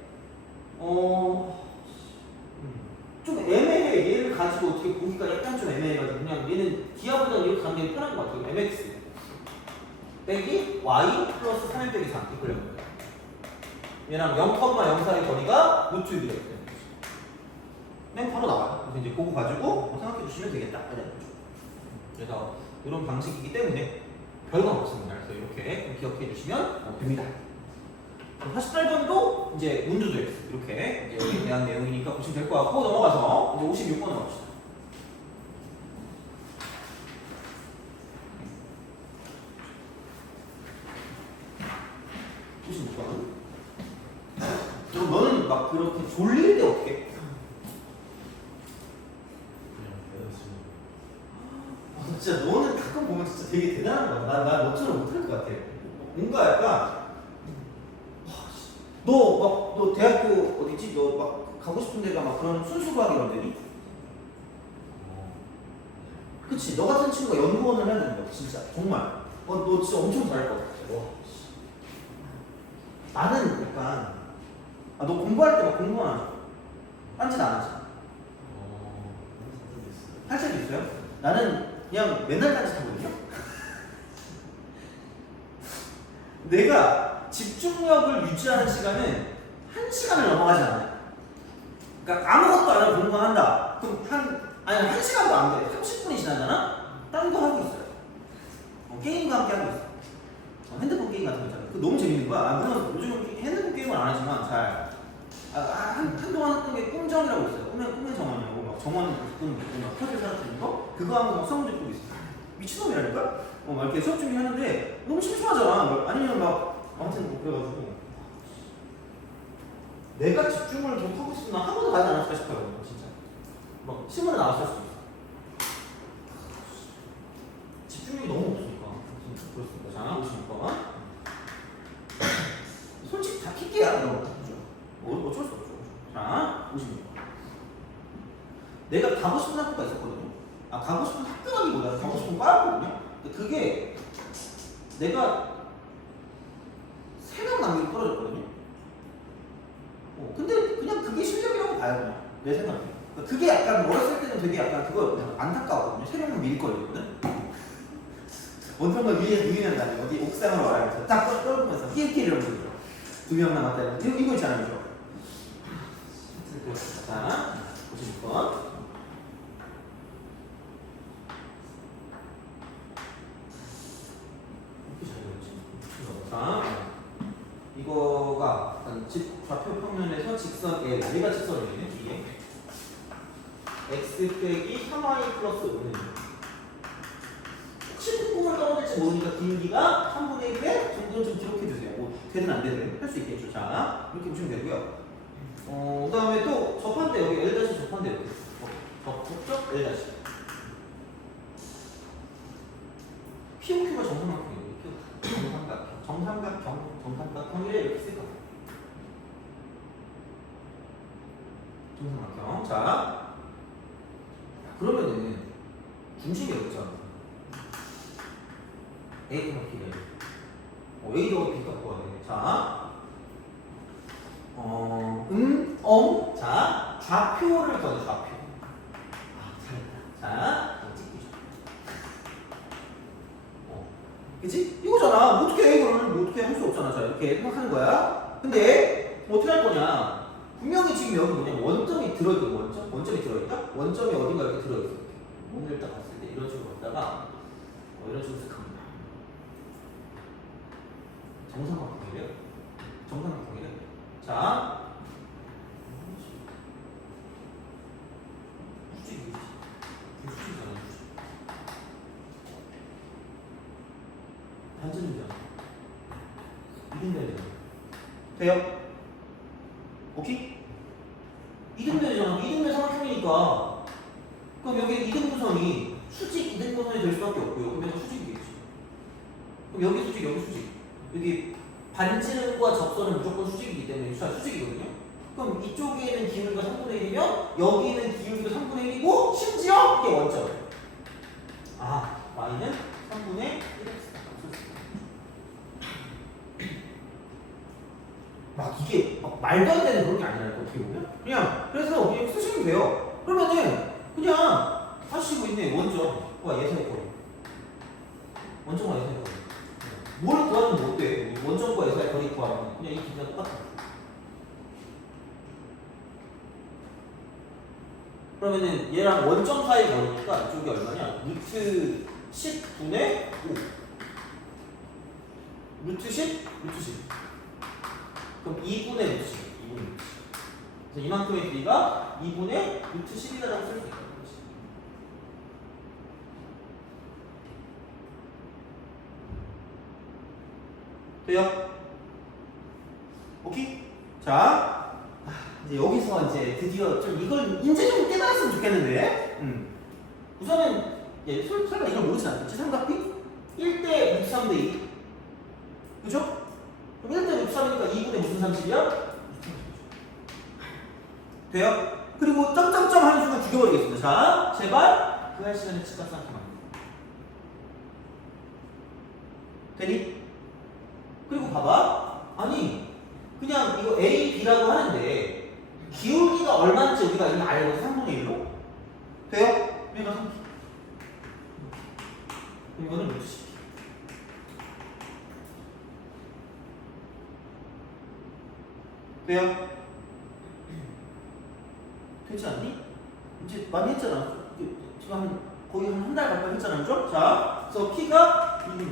좀 애매해. 얘를 가지고 어떻게 보기가 약간 좀 애매해가지고 그냥 얘는 기하보다는 이렇게 가는 게 편한 것 같아요. mx 빼기 y 플러스 3 빼기 3 이걸 해보면 돼요. 얘랑 0,04의 거리가 루트 6이라고 되는 거죠. 그냥 바로 나와요. 그래서 이제 그거 가지고 생각해 주시면 되겠다. 그래서 이런 방식이기 때문에 별건 없습니다. 그래서 이렇게 기억해 주시면 됩니다. 48번도 이제 문제도 이렇게 이제 여기에 대한 내용이니까 보시면 될 것 같고 넘어가서 이제 56번 넘어갑시다. 그럼 너는 막 그렇게 졸릴 때 어떻게 해? 진짜 너는 가끔 보면 진짜 되게 대단한 거야. 나 너처럼 못할 것 같아. 뭔가 약간 너 대학교 어디지? 너 막 가고 싶은 데가 막 그런 순수과학 이런 데니? 그치? 너 같은 친구가 연구원을 해야 되는 거야. 진짜 정말. 너 진짜 엄청 잘할 것 같아. 나는 약간 너 공부할 때 막 공부 안 하죠? 딴짓 안 하지? 할 적이 있어요? 나는 그냥 맨날 딴짓 하거든요? 내가 집중력을 유지하는 시간은 1시간을 넘어가지 않아요. 그러니까 아무것도 안 하고 공부만 한다. 그럼 1시간도 안 돼. 30분이 지나잖아? 딴 거 하고 있어요. 게임과 함께 하고 있어. 핸드폰 게임 같은 거 있잖아요. 그거 너무 재밌는 거야. 물론 요즘은 핸드폰 게임을 안 하지만 잘 한동안 했던 게 꿈정이라고 있어요. 꿈의 정원이라고 막 정원 바꾸는 거 있고 막 퍼즐 살아뜨는 거 그거 하고 막 성문제 풀고 있어요. 미친놈이라니까? 막 이렇게 수업 준비하는데 너무 심심하잖아. 아니면 막 아무튼 뭐 그래가지고 내가 집중을 좀 하고 싶으면 한 번도 가지 않았을까 싶어요. 진짜 막 신문에 나왔을 수도 있어. 집중력이 너무 없으니까 그렇습니다. 자, 56번 솔직히 다 킥게야 이런 거 그죠? 어쩔 수 없죠. 자, 56번 내가 가고 싶은 학교가 있었거든요. 가고 싶은 학교라기보다 가고 싶은 과였거든요. 근데 그게 내가 3명 남기고 떨어졌거든요. 근데 그냥 그게 실력이라고 봐요. 그냥 내 생각에. 그게 약간 어렸을 때는 되게 약간 그거 안타까웠거든요. 새로운 밀 걸리거든. 원통과 위에 누이면 다니 어디 옥상으로 와요. 딱 떨어지면서 힐힐 이러면서 두 명 남았다. 이거 있잖아요, 그죠? 자, 보실 거. 자, 이거가 집 좌표 평면에서 직선 L, 얘가 직선이네, 이게. x 빼기 3y 플러스 5는 혹시 꿈을 떨어질지 모르니까 기울기가 3분의 1에 정도는 좀 기록해주세요. 뭐 되든 안 되든 할 수 있겠죠. 자, 이렇게 보시면 되고요. 그 다음에 또 접한대, 여기 L' 접한대 이렇게. 접촉 L'. POQ가 정삼각형이에요. 정삼각형이래 이렇게 쓸 거예요. 정삼각형. 자, 그러면은 중심이 없잖아. A가 B래. A도 B 갖고 와야 돼. 자, 자, 좌표를 더해 좌표. 아, 잘했다. 자, 이거 찍기 좋아. 그치? 이거잖아. 뭐 어떻게 해, 이거를. 뭐 어떻게 할 수 없잖아. 자, 이렇게 생각하는 거야. 근데, 어떻게 할 거냐. 분명히 지금 여기 뭐냐. 원점이 들어있는 원점? 원점이 들어있다? 원점이 어딘가 이렇게 들어있어. 오늘 딱 봤을 때 이런 식으로 갔다가, 이런 식으로 쓱 갑니다. 정삼각형이래요. 정삼각형이래. 자, 수직이잖아. 반전이잖아. 이등변이잖아. 돼요? 오케이? 이등변이잖아. 이등변 삼각형이니까. 그럼 여기 이등분선이 수직 이등분선이 될 수밖에 없고요. 그럼 여기 수직이겠지. 그럼 여기 수직, 여기 수직. 여기 반지름과 접선은 무조건 수직이기 때문에 수직이거든요. 그럼 이쪽에는 기울기가 3분의 1이면 여기는 기울기가 3분의 1이고 심지어 이게 원점. 아, y는 3분의 1x. 막 이게 막 말도 안 되는 그런 게 아니라니까 어떻게 보면. 그냥 그래서 그냥 쓰시면 돼요. 그러면은 그냥 하시고 있네. 원점과 예사의 거리. 원점과 예사의 거리. 뭘 구하면 못 돼. 원점과 예사의 거리 구하면 그냥 이 길이가 똑같아. 그러면은 얘랑 원점 사이 거리니까 이쪽이 얼마냐? 루트 10분의 5. 루트 10? 루트 10. 그럼 2분의 루트 10. 2분의 루트 10. 그래서 이만큼의 길이가 2분의 루트 10이라고 쓸 수 있다는 거지. 돼요? 오케이? 자, 이제 여기서 이제 드디어 좀 이걸 이제 좀 깨달았으면 좋겠는데. 우선은 설마 이걸 모르진 않겠지? 삼각비 1대 63대 2. 그죠? 그럼 1대 63이니까 2분의 무슨 30이야? 돼요? 그리고 점점점 하는 순간 죽여버리겠습니다. 자, 제발 그 할 시간에 치과 생각하면 되니? 그리고 봐봐. 아니 그냥 이거 A, B라고 하는데 기울기가 얼마인지 우리가 이미 알고 3분의 1로? 돼요? 얘가 3. 그럼 이거는 루트 10. 돼요? 되지 않니? 이제 많이 했잖아. 지금 거의 한 달 가까이 했잖아. 그죠? 자, 그래서 P가 2분의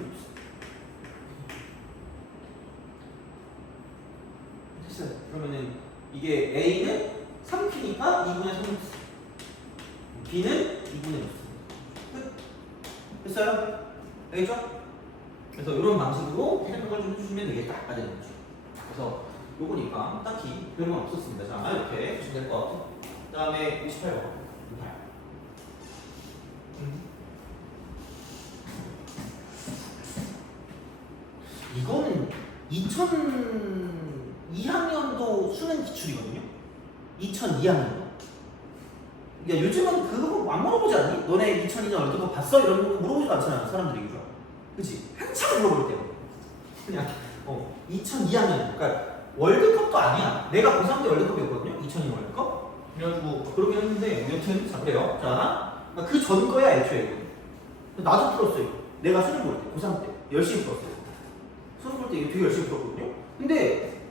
됐어요. 그러면은 이게 A는 3P니까 2분의 3. B는 2분의 6. 끝. 됐어요? 알겠죠? 그래서 이런 방식으로 생각을 좀 해주시면 되겠다. 되는 거죠. 그래서 요거니까 딱히 별건 없었습니다. 자, 이렇게 보시면 될 것 같고. 그 다음에 58번. 이거는 2002학년도 수능 기출이거든요. 2002학년도. 야, 요즘은 그거 안 물어보지 않니? 너네 2002년 월드컵 봤어? 이런 거 물어보지도 않잖아, 사람들이. 그죠? 그치? 한참 물어볼 때요. 그냥 2002학년. 그러니까 월드컵도 아니야. 내가 고3 때 월드컵이었거든요. 2002년 월드컵. 그래가지고 그러긴 했는데 여튼 자 그래요. 자, 그 전 거야 애초에. 나도 풀었어요. 내가 수능 볼 때, 고3 때 열심히 풀었어요. 수능 볼 때 이거 되게 열심히 풀었거든요. 근데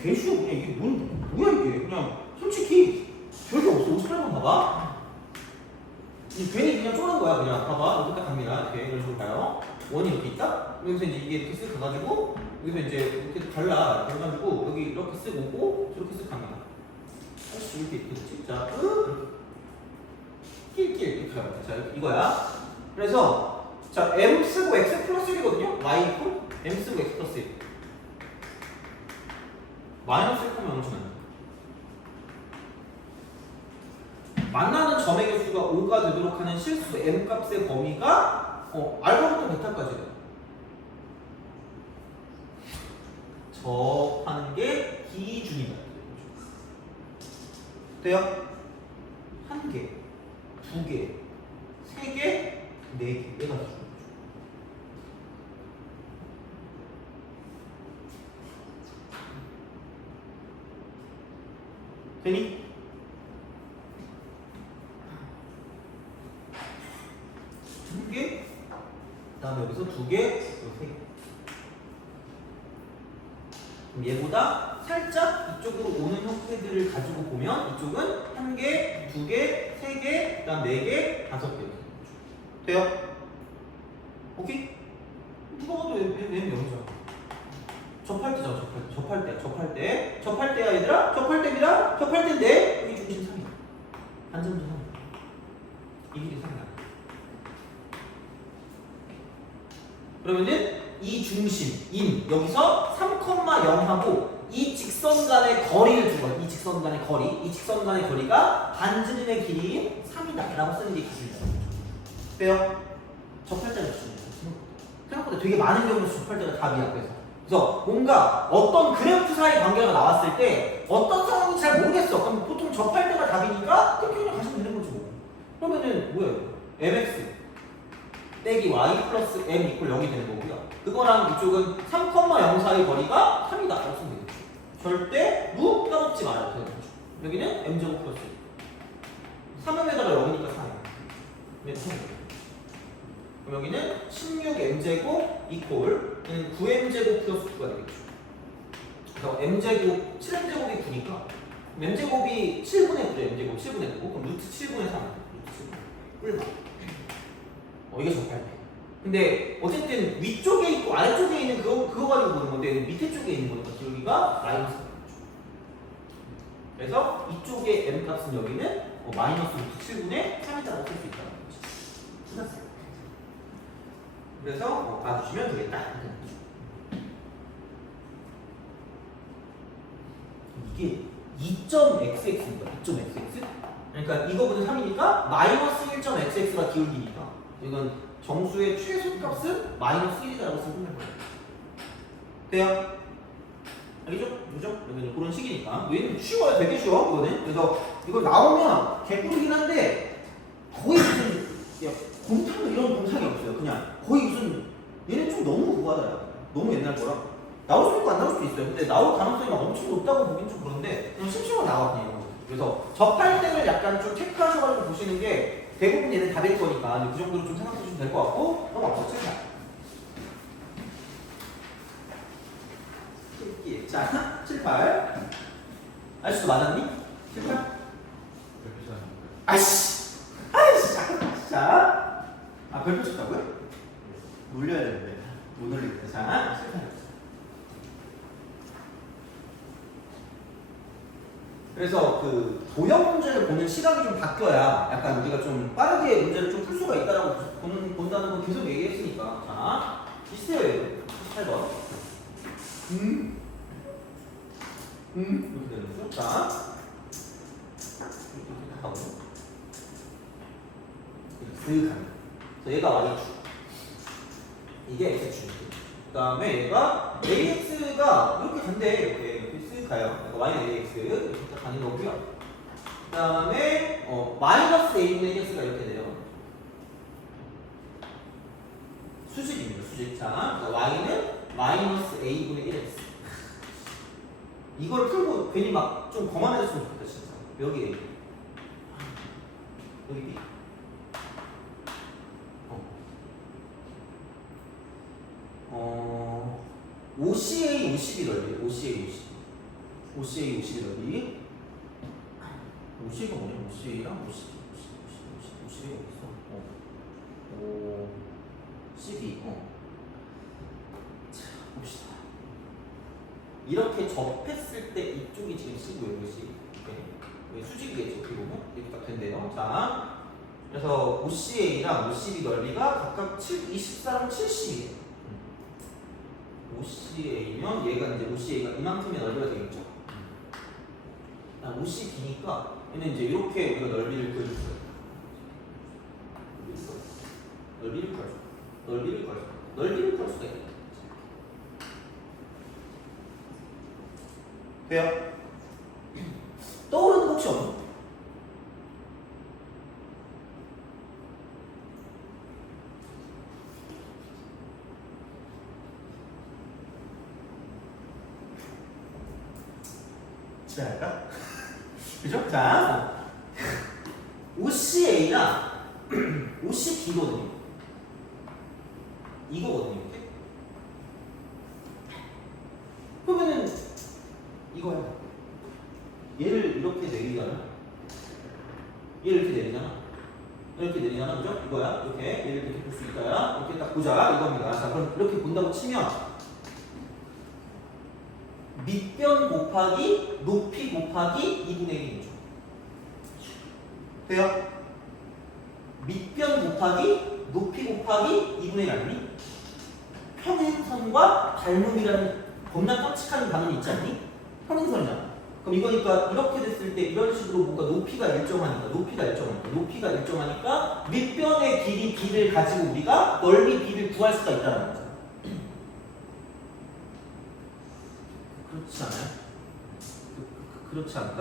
개 쉬워. 그냥 이게 뭐야 이게. 그냥 솔직히 별게 없어. 58번 봐봐. 괜히 그냥 쪼는 거야. 그냥 봐봐. 여기 딱 갑니다. 이렇게 이런 식으로 가요. 원이 이렇게 있다. 여기서 이제 이게 이렇게 쓱 가가지고 여기서 이제 이렇게 갈라. 그래가지고 여기 이렇게 쓱 오고 저렇게 쓱 갑니다. 아이씨 이렇게 됐지? 자, 낄낄 이렇게 가요. 자, 이거야. 그래서 자 m 쓰고 x 플러스 1이거든요. y 이퀄 m 쓰고 x 플러스 1. 마이너스 1하면 엄청 만나는 점의 개수가 5가 되도록 하는 실수 m 값의 범위가 알파부터 베타까지 돼요. 접하는 게 기준이다. 돼요? 한 개, 두 개, 세 개, 네 개. 얘가 기준. 되니? 두 개, 그 다음에 여기서 두 개, 여기 세 개. 그럼 얘보다 살짝 이쪽으로 오는 형태들을 가지고 보면 이쪽은 한 개, 두 개, 세 개, 그 다음 네 개, 다섯 개. 돼요? 오케이? 누가 봐도 왜 0이잖아. 접할 때잖아, 접할 때야 얘들아? 접할 때입니다. 접할 때인데 여기 중심 3이야. 반점도 3이야. 이 길이 3이야. 그러면은 이 중심, 여기서 3,0하고 이 직선 간의 거리를 준 거야. 이 직선 간의 거리. 이 직선 간의 거리가 반지름의 길이인 3이다. 라고 쓰는 게 기준이다. 빼요? 접할 때가 기준이다. 생각보다 되게 많은 경우는 접할 때가 답이야. 그래서 뭔가 어떤 그래프 사이 관계가 나왔을 때 어떤 상황인지 잘 모르겠어. 그럼 보통 접할 때가 답이니까 그렇게 그냥 가시면 되는 거지 뭐. 그러면은 뭐예요? mx 빼기 y 플러스 m 이퀄 0이 되는 거고요. 그거랑 이쪽은 3,0 사이 거리가 3이다. 라고 쓰면 되겠죠. 절대 무 까먹지 말아야 되는 거죠. 여기는 m제곱 플러스 3m에다가 0이니까 4예요. 그럼 여기는 16m제곱 이퀄 9m제곱 플러스 9가 되겠죠. 그래서 m제곱 7m제곱이 9니까 m제곱이 7분의 9죠. m제곱 7분의 9. 그럼 루트 7분의 3. 루트 7분의 9. 이게 접할 때. 근데 어쨌든 위쪽에 있고 아래쪽에 있는 그거 가지고 보는 건데 밑에 쪽에 있는 거니까 여기가 마이너스가 되죠. 그래서 이쪽에 m 값은 여기는 마이너스 루트 7분의 3이라고 쓸 수 있다는 거죠. 끝났어요. 그래서 봐주시면 되겠다. 이게 2.xx입니다. 2.xx. 그러니까 이거보다 3이니까 마이너스 1.xx가 기울기니까 이건 정수의 최소값은 마이너스 1이라고 쓰면 되는 거예요. 돼요? 알겠죠? 그죠? 여기는 그런 식이니까. 얘는 쉬워요. 되게 쉬워. 이거는. 그래서 이거 나오면 개꿀이긴 한데 거의 무슨 곰탕 이런 곰탕이 없어요. 그냥 거의 무슨 얘는 좀 너무 구하다. 너무 옛날 거라. 나올 수도 있고 안 나올 수도 있어요. 근데 나올 가능성이 막 엄청 높다고 보긴 좀 그런데 그냥 심심하게 나와 그냥. 그래서 접할 때를 약간 좀 체크하셔가지고 보시는 게 대부분 얘는 답일 거니까 그 정도로 좀 생각해 주시면 될 것 같고 너무 앞서 체크. 자, 7, 8. 아저씨도 맞았니? 7, 8? 아이씨! 자, 별표 쳤다고요? 놀려야 되는데 못 놀리겠다. 자, 7, 8. 그래서 그 도형 문제를 보는 시각이 좀 바뀌어야 약간 우리가 좀 빠르게 문제를 좀 풀 수가 있다라고 본다는 건 계속 얘기했으니까. 자, 비슷해요. 8번. 이렇게 되는 거죠. 자, 이렇게 하고 이렇게 쓱 합니다. 그래서 얘가 y축, 이게 x축. 그 다음에 얘가 ax가 이렇게 간대. 이렇게 쓱 가요. 그러니까 y는 ax 이렇게 딱 가는 거고요. 그 다음에 마이너스 a분의 1x가 이렇게 돼요. 수직입니다. 수직. 자, 그러니까 y는 마이너스 a분의 1x. 이걸 풀고 괜히 막 좀 거만해졌으면 좋겠다 진짜. 여기 A. 여기 B. OCA, OCB 넓이. OCA, OCB. OCA, OCB 넓이. OCA가 뭐냐? OCA랑 OCB. OCB가 어디 있어? CB. 자, 봅시다. 이렇게 접했을 때 이쪽이 지금 C고요, 이것이. 이게 수직이겠죠, 어떻게 보면. 이렇게 딱 된대요. 자, 그래서 OCA랑 OCB 넓이가 각각 24랑 70이에요. OCA면 얘가 이제 OCA가 이만큼의 넓이가 되겠죠. OCB니까 얘는 이제 이렇게 우리가 넓이를 구해줄 수가 있어요. 넓이를 구할 수, 넓이를 구할 수가 있다. 돼요? 떠오르는 거 혹시 없나? 집에 갈까? 그죠? 자, OCA랑 OCB거든요. 이거거든요. 이렇게. 그러면은 이거야. 얘를 이렇게 내리잖아. 얘를 이렇게 내리잖아. 이렇게 내리잖아, 그죠? 이거야. 이렇게 얘를 이렇게 볼 수 있다야. 이렇게 딱 보자. 이겁니다. 자, 그럼 이렇게 본다고 치면 밑변 곱하기 높이 곱하기 2분의 1이죠. 돼요? 밑변 곱하기 높이 곱하기 2분의 1 아니니? 평행선과 닮음이라는 겁나 깜찍한 단어는 있지 않니? 평행선이잖아. 그럼 이거니까 이렇게 됐을 때 이런 식으로 뭔가 높이가 일정하니까 밑변의 길이 b를 가지고 우리가 넓이 b를 구할 수가 있다는 거죠. 그렇지 않아요? 그렇지 않을까?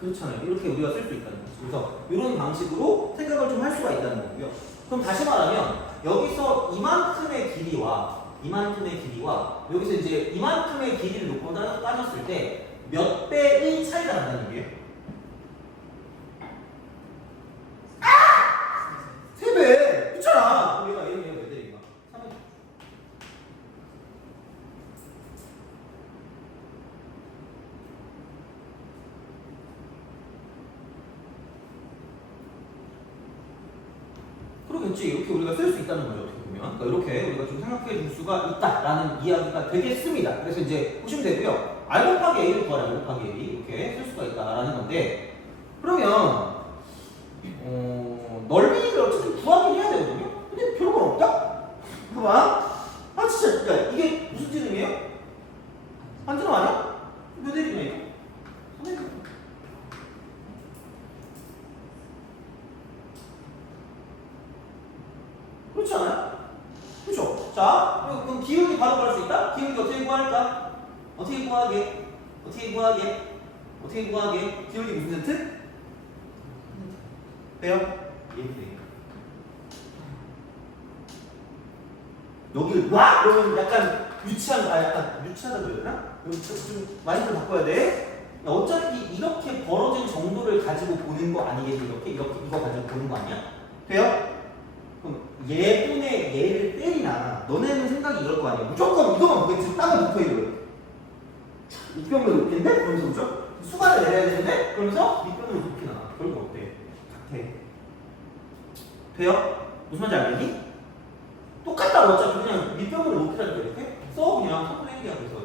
그렇잖아요. 이렇게 우리가 쓸 수 있다는 거죠. 그래서 이런 방식으로 생각을 좀 할 수가 있다는 거고요. 그럼 다시 말하면 여기서 이만큼의 길이와 여기서 이제 이만큼의 길이를 놓고 따졌을 때 몇 배의 차이가 난다는 얘기예요? 3배! 그렇잖아! 얘가 몇 대인가? 3배. 그러겠지. 이렇게 우리가 쓸 수 있다는 거죠. 어떻게 보면. 그러니까 이렇게 우리가 좀 생각해 줄 수가 있다라는 이야기가 되겠습니다. 그래서 이제 보시면 되고요. R 곱하기 A를 구하라. R 곱하기 A 이렇게 쓸 수가 있다라는 건데, 그러면 넓이를 어쨌든 구하긴 해야 되거든요. 근데 별거 없다? 봐봐. 아 진짜 그러니까 이게 무슨 지름이에요? 한지름 아니야? 몇 L이냐 이거? 3L. 그렇지 않아요? 그렇죠? 자, 그럼 기울기 바로 구할 수 있다? 기울기 어떻게 구할까? 어떻게 구하게? 기울기 무슨 센트? 돼요? 예. 여기를 와! 그러면 약간 약간 유치하다고 해야 되나? 좀 마인드를 바꿔야 돼. 어차피 이렇게 벌어진 정도를 가지고 보는 거 아니겠니? 이거 가지고 보는 거 아니야? 돼요? 그럼 얘분의 얘를 때리나? 너네는 생각이 이럴 거 아니야? 무조건 이거만 보겠지. 땅을 높여 이거예요. 밑변을 높인데? 그러면서 그죠? 수간을 내려야 되는데? 그러면서 밑변을 높이 나가. 그런 거 어때? 같아. 돼요? 무슨 말인지 알겠니? 똑같다고 어차피 그냥 밑변을 높이라니까 이렇게 써 그냥 컴플레인이야. 그래서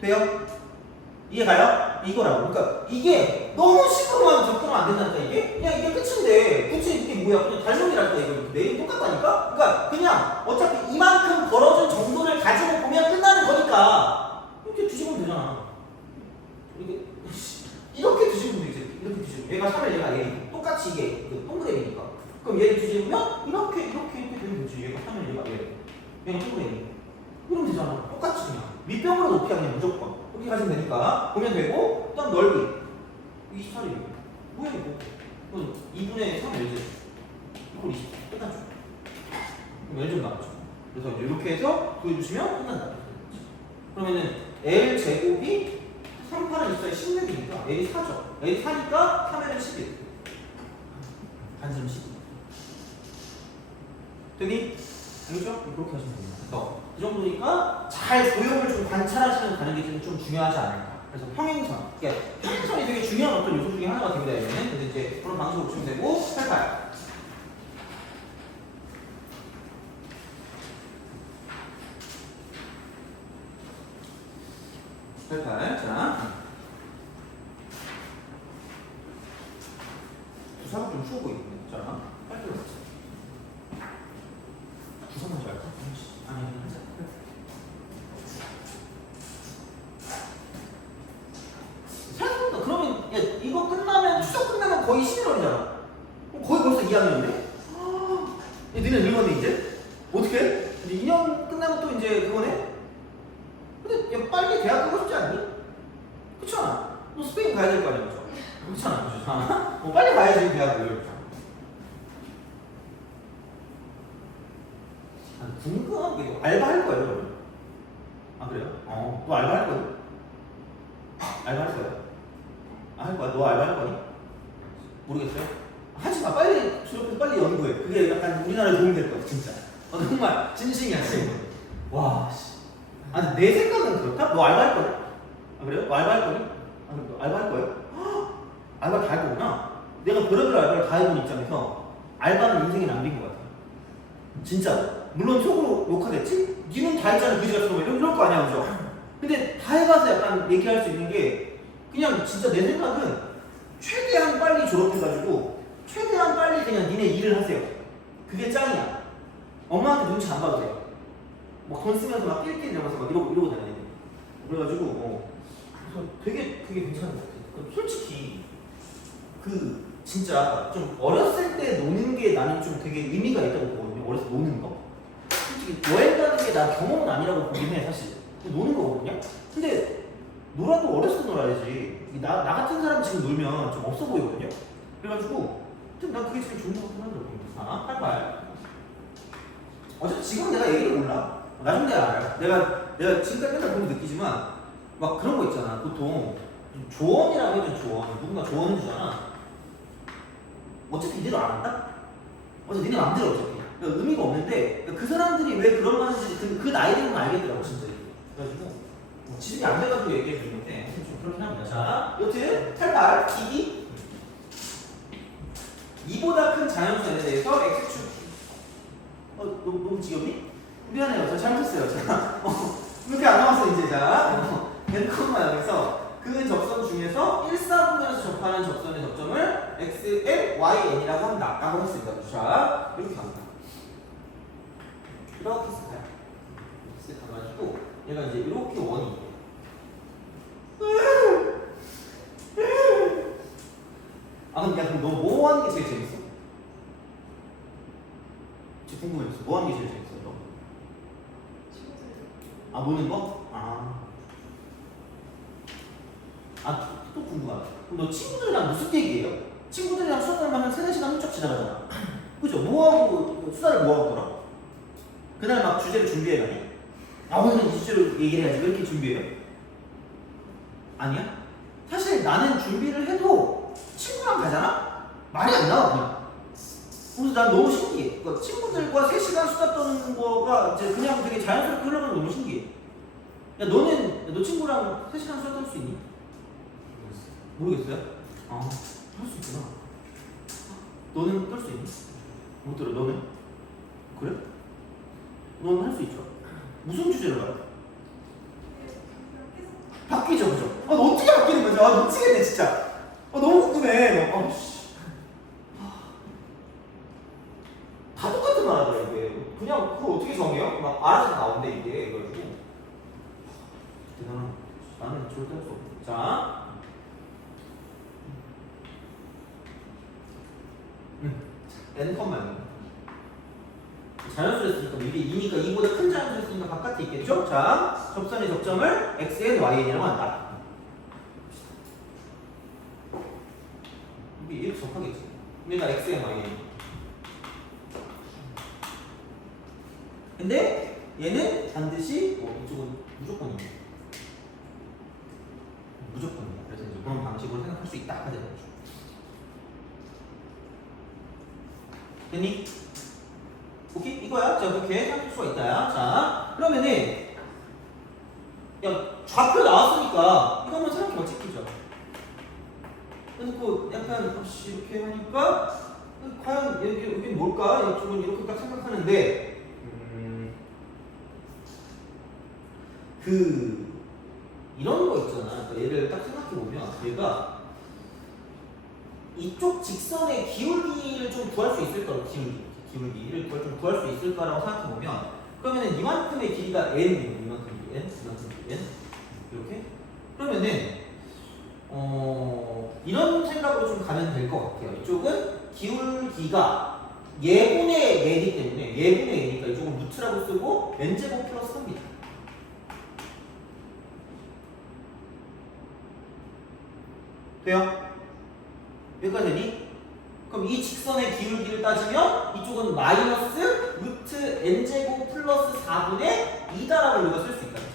돼요? 이해가요? 이거라고. 그러니까 이게 너무 식으로만 접근하면 안 된다니까 이게? 그냥 이게 끝인데 굳이 이게 뭐야? 그냥 닮음이랄까 이거 내용 똑같다니까? 그러니까 그냥 어차피 이만큼 벌어진 정도를 가지고 보면 끝나는 거니까 이렇게 뒤집으면 되잖아. 이렇게 뒤집으면 되지. 이렇게 뒤집으면 얘가 3을 얘가 A 똑같이 이게 동그라미니까 그럼 얘를 뒤집으면 이렇게 되면 되지. 얘가 3을 얘가 동그라미 그러면 되잖아. 똑같이 그냥 밑변으로 높이 하면 무조건 이렇게 가시면 되니까 보면 되고, 그다음 넓이 24이에요. 뭐야 이거? 그럼 2분의 3 L제 이걸 20 끝났죠. 그럼 L제곱 나왔죠. 그래서 이렇게 해서 구해주시면 끝난다. 그러면은 L 제곱이 3, 8은 있어야 16이니까 L이 4죠. L이 4니까 3L은 11. 반지름 12. 되니? 알겠죠? 그렇게 하시면 됩니다. 그래서 이 정도니까 잘 도형을 좀 관찰하시는 가는 게 좀 중요하지 않을까. 그래서 평행선. 그러니까 평행선이 되게 중요한 어떤 요소 중에 하나가 됩니다. 얘는. 근데 이제 그런 방식으로 보시면 되고, 88. 88. 자. 부사가 좀 추워 보이는데. 자, 빨리 들어가자. 부사 먼저 할까? 아니, 하자. 생각보다 그러면, 야, 이거 끝나면, 추석 끝나면 거의 11월이잖아. 거의 벌써 2학년이네? 야, 니네 늙었네, 이제? 어떻게 해? 이제 2년 끝나면 또 이제 그거네? 근데 야, 빨리 대학 가고 싶지 않니? 그렇잖아. 너 스페인 가야 될 거 아니야, 그죠? 그렇잖아, 그죠? 빨리 가야지 대학을. 궁금한 게 알바 할 거예요, 그러면? 아 그래요? 너 알바 할 거니? 알바 할 거야? 할 거야? 너 알바 할 거니? 모르겠어요? 하지 마. 빨리 졸업해서 빨리 연구해. 그게 약간 우리나라에 도움이 될 거야, 진짜. 정말 진심이야, 지금. 와, 씨. 아니 내 생각은 그렇다? 너 알바 할 거니? 아 그래요? 너 알바 할 거니? 너 알바 할 거예요? 알바 다 할 거구나. 내가 별의별 알바를 다 해본 입장에서 알바는 인생의 낭비인 것 같아. 진짜. 물론 속으로 욕하겠지? 니는 다 했잖아, 그지 같은 거 이럴 거 아니야, 그죠? 근데 다 해봐서 약간 얘기할 수 있는 게 그냥 진짜 내 생각은 최대한 빨리 졸업해가지고 최대한 빨리 그냥 니네 일을 하세요. 그게 짱이야. 엄마한테 눈치 안 봐도 돼. 막 돈 쓰면서 막 낄낄 이러면서 막 이러고 다녀야 돼. 그래가지고 그래서 되게 그게 괜찮은 것 같아. 솔직히 그 진짜 좀 어렸을 때 노는 게 나는 좀 되게 의미가 있다고 보거든요. 어렸을 때 노는 거. 솔직히 여행 가는 게 나 경험은 아니라고 보긴 해, 사실. 노는 거거든요. 근데 놀아도 어렸을 때 놀아야지. 나 같은 사람 지금 놀면 좀 없어 보이거든요. 그래가지고 난 그게 제일 좋은 것 같긴 하더라고요. 88. 어차피 지금 내가 얘기를 몰라. 나중에 내가 알아요. 내가 지금까지 맨날 보면 느끼지만 막 그런 거 있잖아. 보통 조언이라고 해도 조언. 누군가 조언을 주잖아. 어차피 이대로 안 한다? 어차피 니네 맘대로 어차피. 그러니까 의미가 없는데 그 사람들이 왜 그런 말 하는지 그 나이 되면 알겠더라고, 진짜. 그래가지고 지금이 안 돼가지고 얘기해 주는데 좀 그렇긴 합니다. 자, 여튼 88, 2보다 큰 자연수에 대해서 X축 너무 지겹니? 미안해요. 저 잘못했어요. 제가 이렇게 안 나왔어 이제. 자, n, 여기서 그 접선 중에서 1사분면에서 접하는 접선의 접점을 xl, yn이라고 한다. 라고 했습니다. 자, 이렇게 갑니다. 이렇게 가요. 이렇게 가가지고 얘가 이제 이렇게 원이 근데 야, 그럼 너 뭐 하는 게 제일 재밌어? 진짜 궁금해졌어. 뭐 하는 게 제일 재밌어? 너? 노는 거? 또 궁금하다. 그럼 너 친구들이랑 무슨 얘기해요? 친구들이랑 수업하면 한 3-4시간 훌쩍 지나가잖아. 그죠? 뭐하고, 수다를 뭐하고 돌아? 그날 막 주제를 준비해가니? 오늘은 이 주제로 얘기를 해야지. 왜 이렇게 준비해요? 아니야? 사실 나는 준비를 해도 친구랑 가잖아? 말이 안 나와, 그냥. 그래서 난 너무 신기해. 그러니까 친구들과 3시간 수다 떠는 거가 이제 그냥 되게 자연스럽게 흘러가는 거 너무 신기해. 야, 너 친구랑 3시간 수다 떨 수 있니? 모르겠어요? 할 수 있구나. 너는 떨 수 있니? 못 들어, 너는? 그래? 너는 할 수 있죠? 무슨 주제로 가요? 바뀌죠, 그죠? 너 어떻게 바뀌는 거지? 미치겠네, 진짜. 너무 궁금해. 다 똑같은 말 하더라, 이게. 그냥 그걸 어떻게 정해요? 막 알아서 나온대, 이게. 그래가지고. 대단한. 나는 절대 할 수 없어. 자. n 컴마요. 자연수를 했으니까 이게 2니까 2보다 큰 자연수를 했으니까 바깥에 있겠죠? 자, 접선의 접점을 xn, yn이라고 한다. 이게 이렇게 접하겠지. 얘가 xn, yn. 근데 얘는 반드시 이쪽은 무조건이에요. 무조건. 방식으로 생각할 수 있다 하는 거죠. 됐니? 오케이? 이거야. 자, 그렇게 생각할 수가 있다. 자, 그러면은 야, 좌표 나왔으니까 이거 한번 생각해봐. 찍히죠? 그래서 약간 혹시 이렇게 하니까 과연 여기 뭘까? 이쪽은 이렇게 딱 생각하는데 이런 거 있잖아. 그러니까 얘를 딱 생각해보면 얘가 이쪽 직선의 기울기를 좀 구할 수 있을까? 기울기를 좀 구할 수 있을까라고 생각해보면 그러면은 이만큼의 길이가 n, 이만큼 n, 이렇게 그러면은 이런 생각으로 좀 가면 될 것 같아요. 이쪽은 기울기가 예분의 예이기 때문에 예분의 예니까 이쪽은 루트라고 쓰고 n제곱 플러스 3입니다. 돼요? 여기까지 되니? 그럼 이 직선의 기울기를 따지면 이쪽은 마이너스 루트 n제곱 플러스 4분의 2다라고 우리가 쓸 수 있다는 거죠.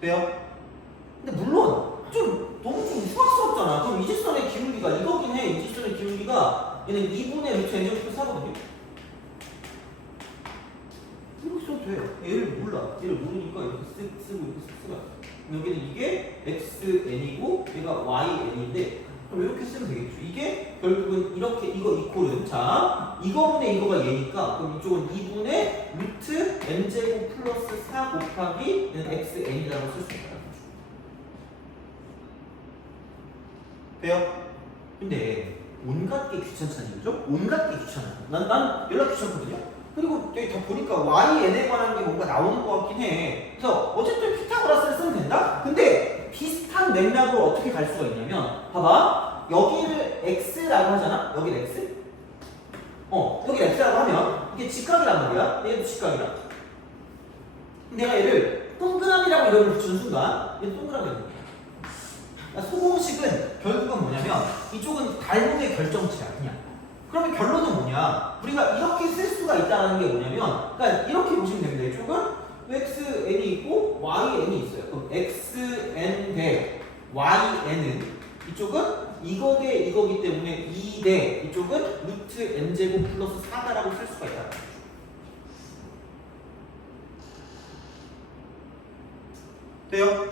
돼요? 근데 물론 너무 좀 흉악스럽잖아. 그럼 이 직선의 기울기가 이거긴 해. 이 직선의 기울기가 얘는 2분의 루트 n제곱 플러스 4거든요. 이렇게 써도 돼요. 얘를 몰라. 얘를 모르니까 이렇게 쓰고 이렇게 쓰고. 여기는 이게 xn이고 얘가 yn인데 그럼 이렇게 쓰면 되겠죠. 이게 결국은 이렇게 이거 이퀄은 자 이거분의 이거가 얘니까 그럼 이쪽은 2분의 루트 n제곱 플러스 4 곱하기 xn이라고 쓸 수 있다. 돼요? 근데 온갖 게 귀찮잖아요. 그죠? 온갖 게 귀찮아요. 난 연락 귀찮거든요. 그리고 여기 다 보니까 YN에 관한 게 뭔가 나오는 것 같긴 해. 그래서 어쨌든 피타고라스를 쓰면 된다? 근데 비슷한 맥락으로 어떻게 갈 수가 있냐면 봐봐. 여기를 X라고 하잖아? 여기를 X? 여기를 X라고 하면 이게 직각이란 말이야. 얘도 직각이야. 내가 얘를 동그라미라고 이름을 붙이는 순간 얘는 동그라미야. 소공식은 결국은 뭐냐면 이쪽은 닮음의 결정치야 그냥. 그러면 결론은 뭐냐? 우리가 이렇게 쓸 수가 있다는 게 뭐냐면 그러니까 이렇게 보시면 됩니다. 이쪽은 xn이 있고 yn이 있어요. 그럼 xn 대 yn은 이쪽은 이거 대 이거기 때문에 2 대 이쪽은 루트 n제곱 플러스 4다라고 쓸 수가 있다. 돼요?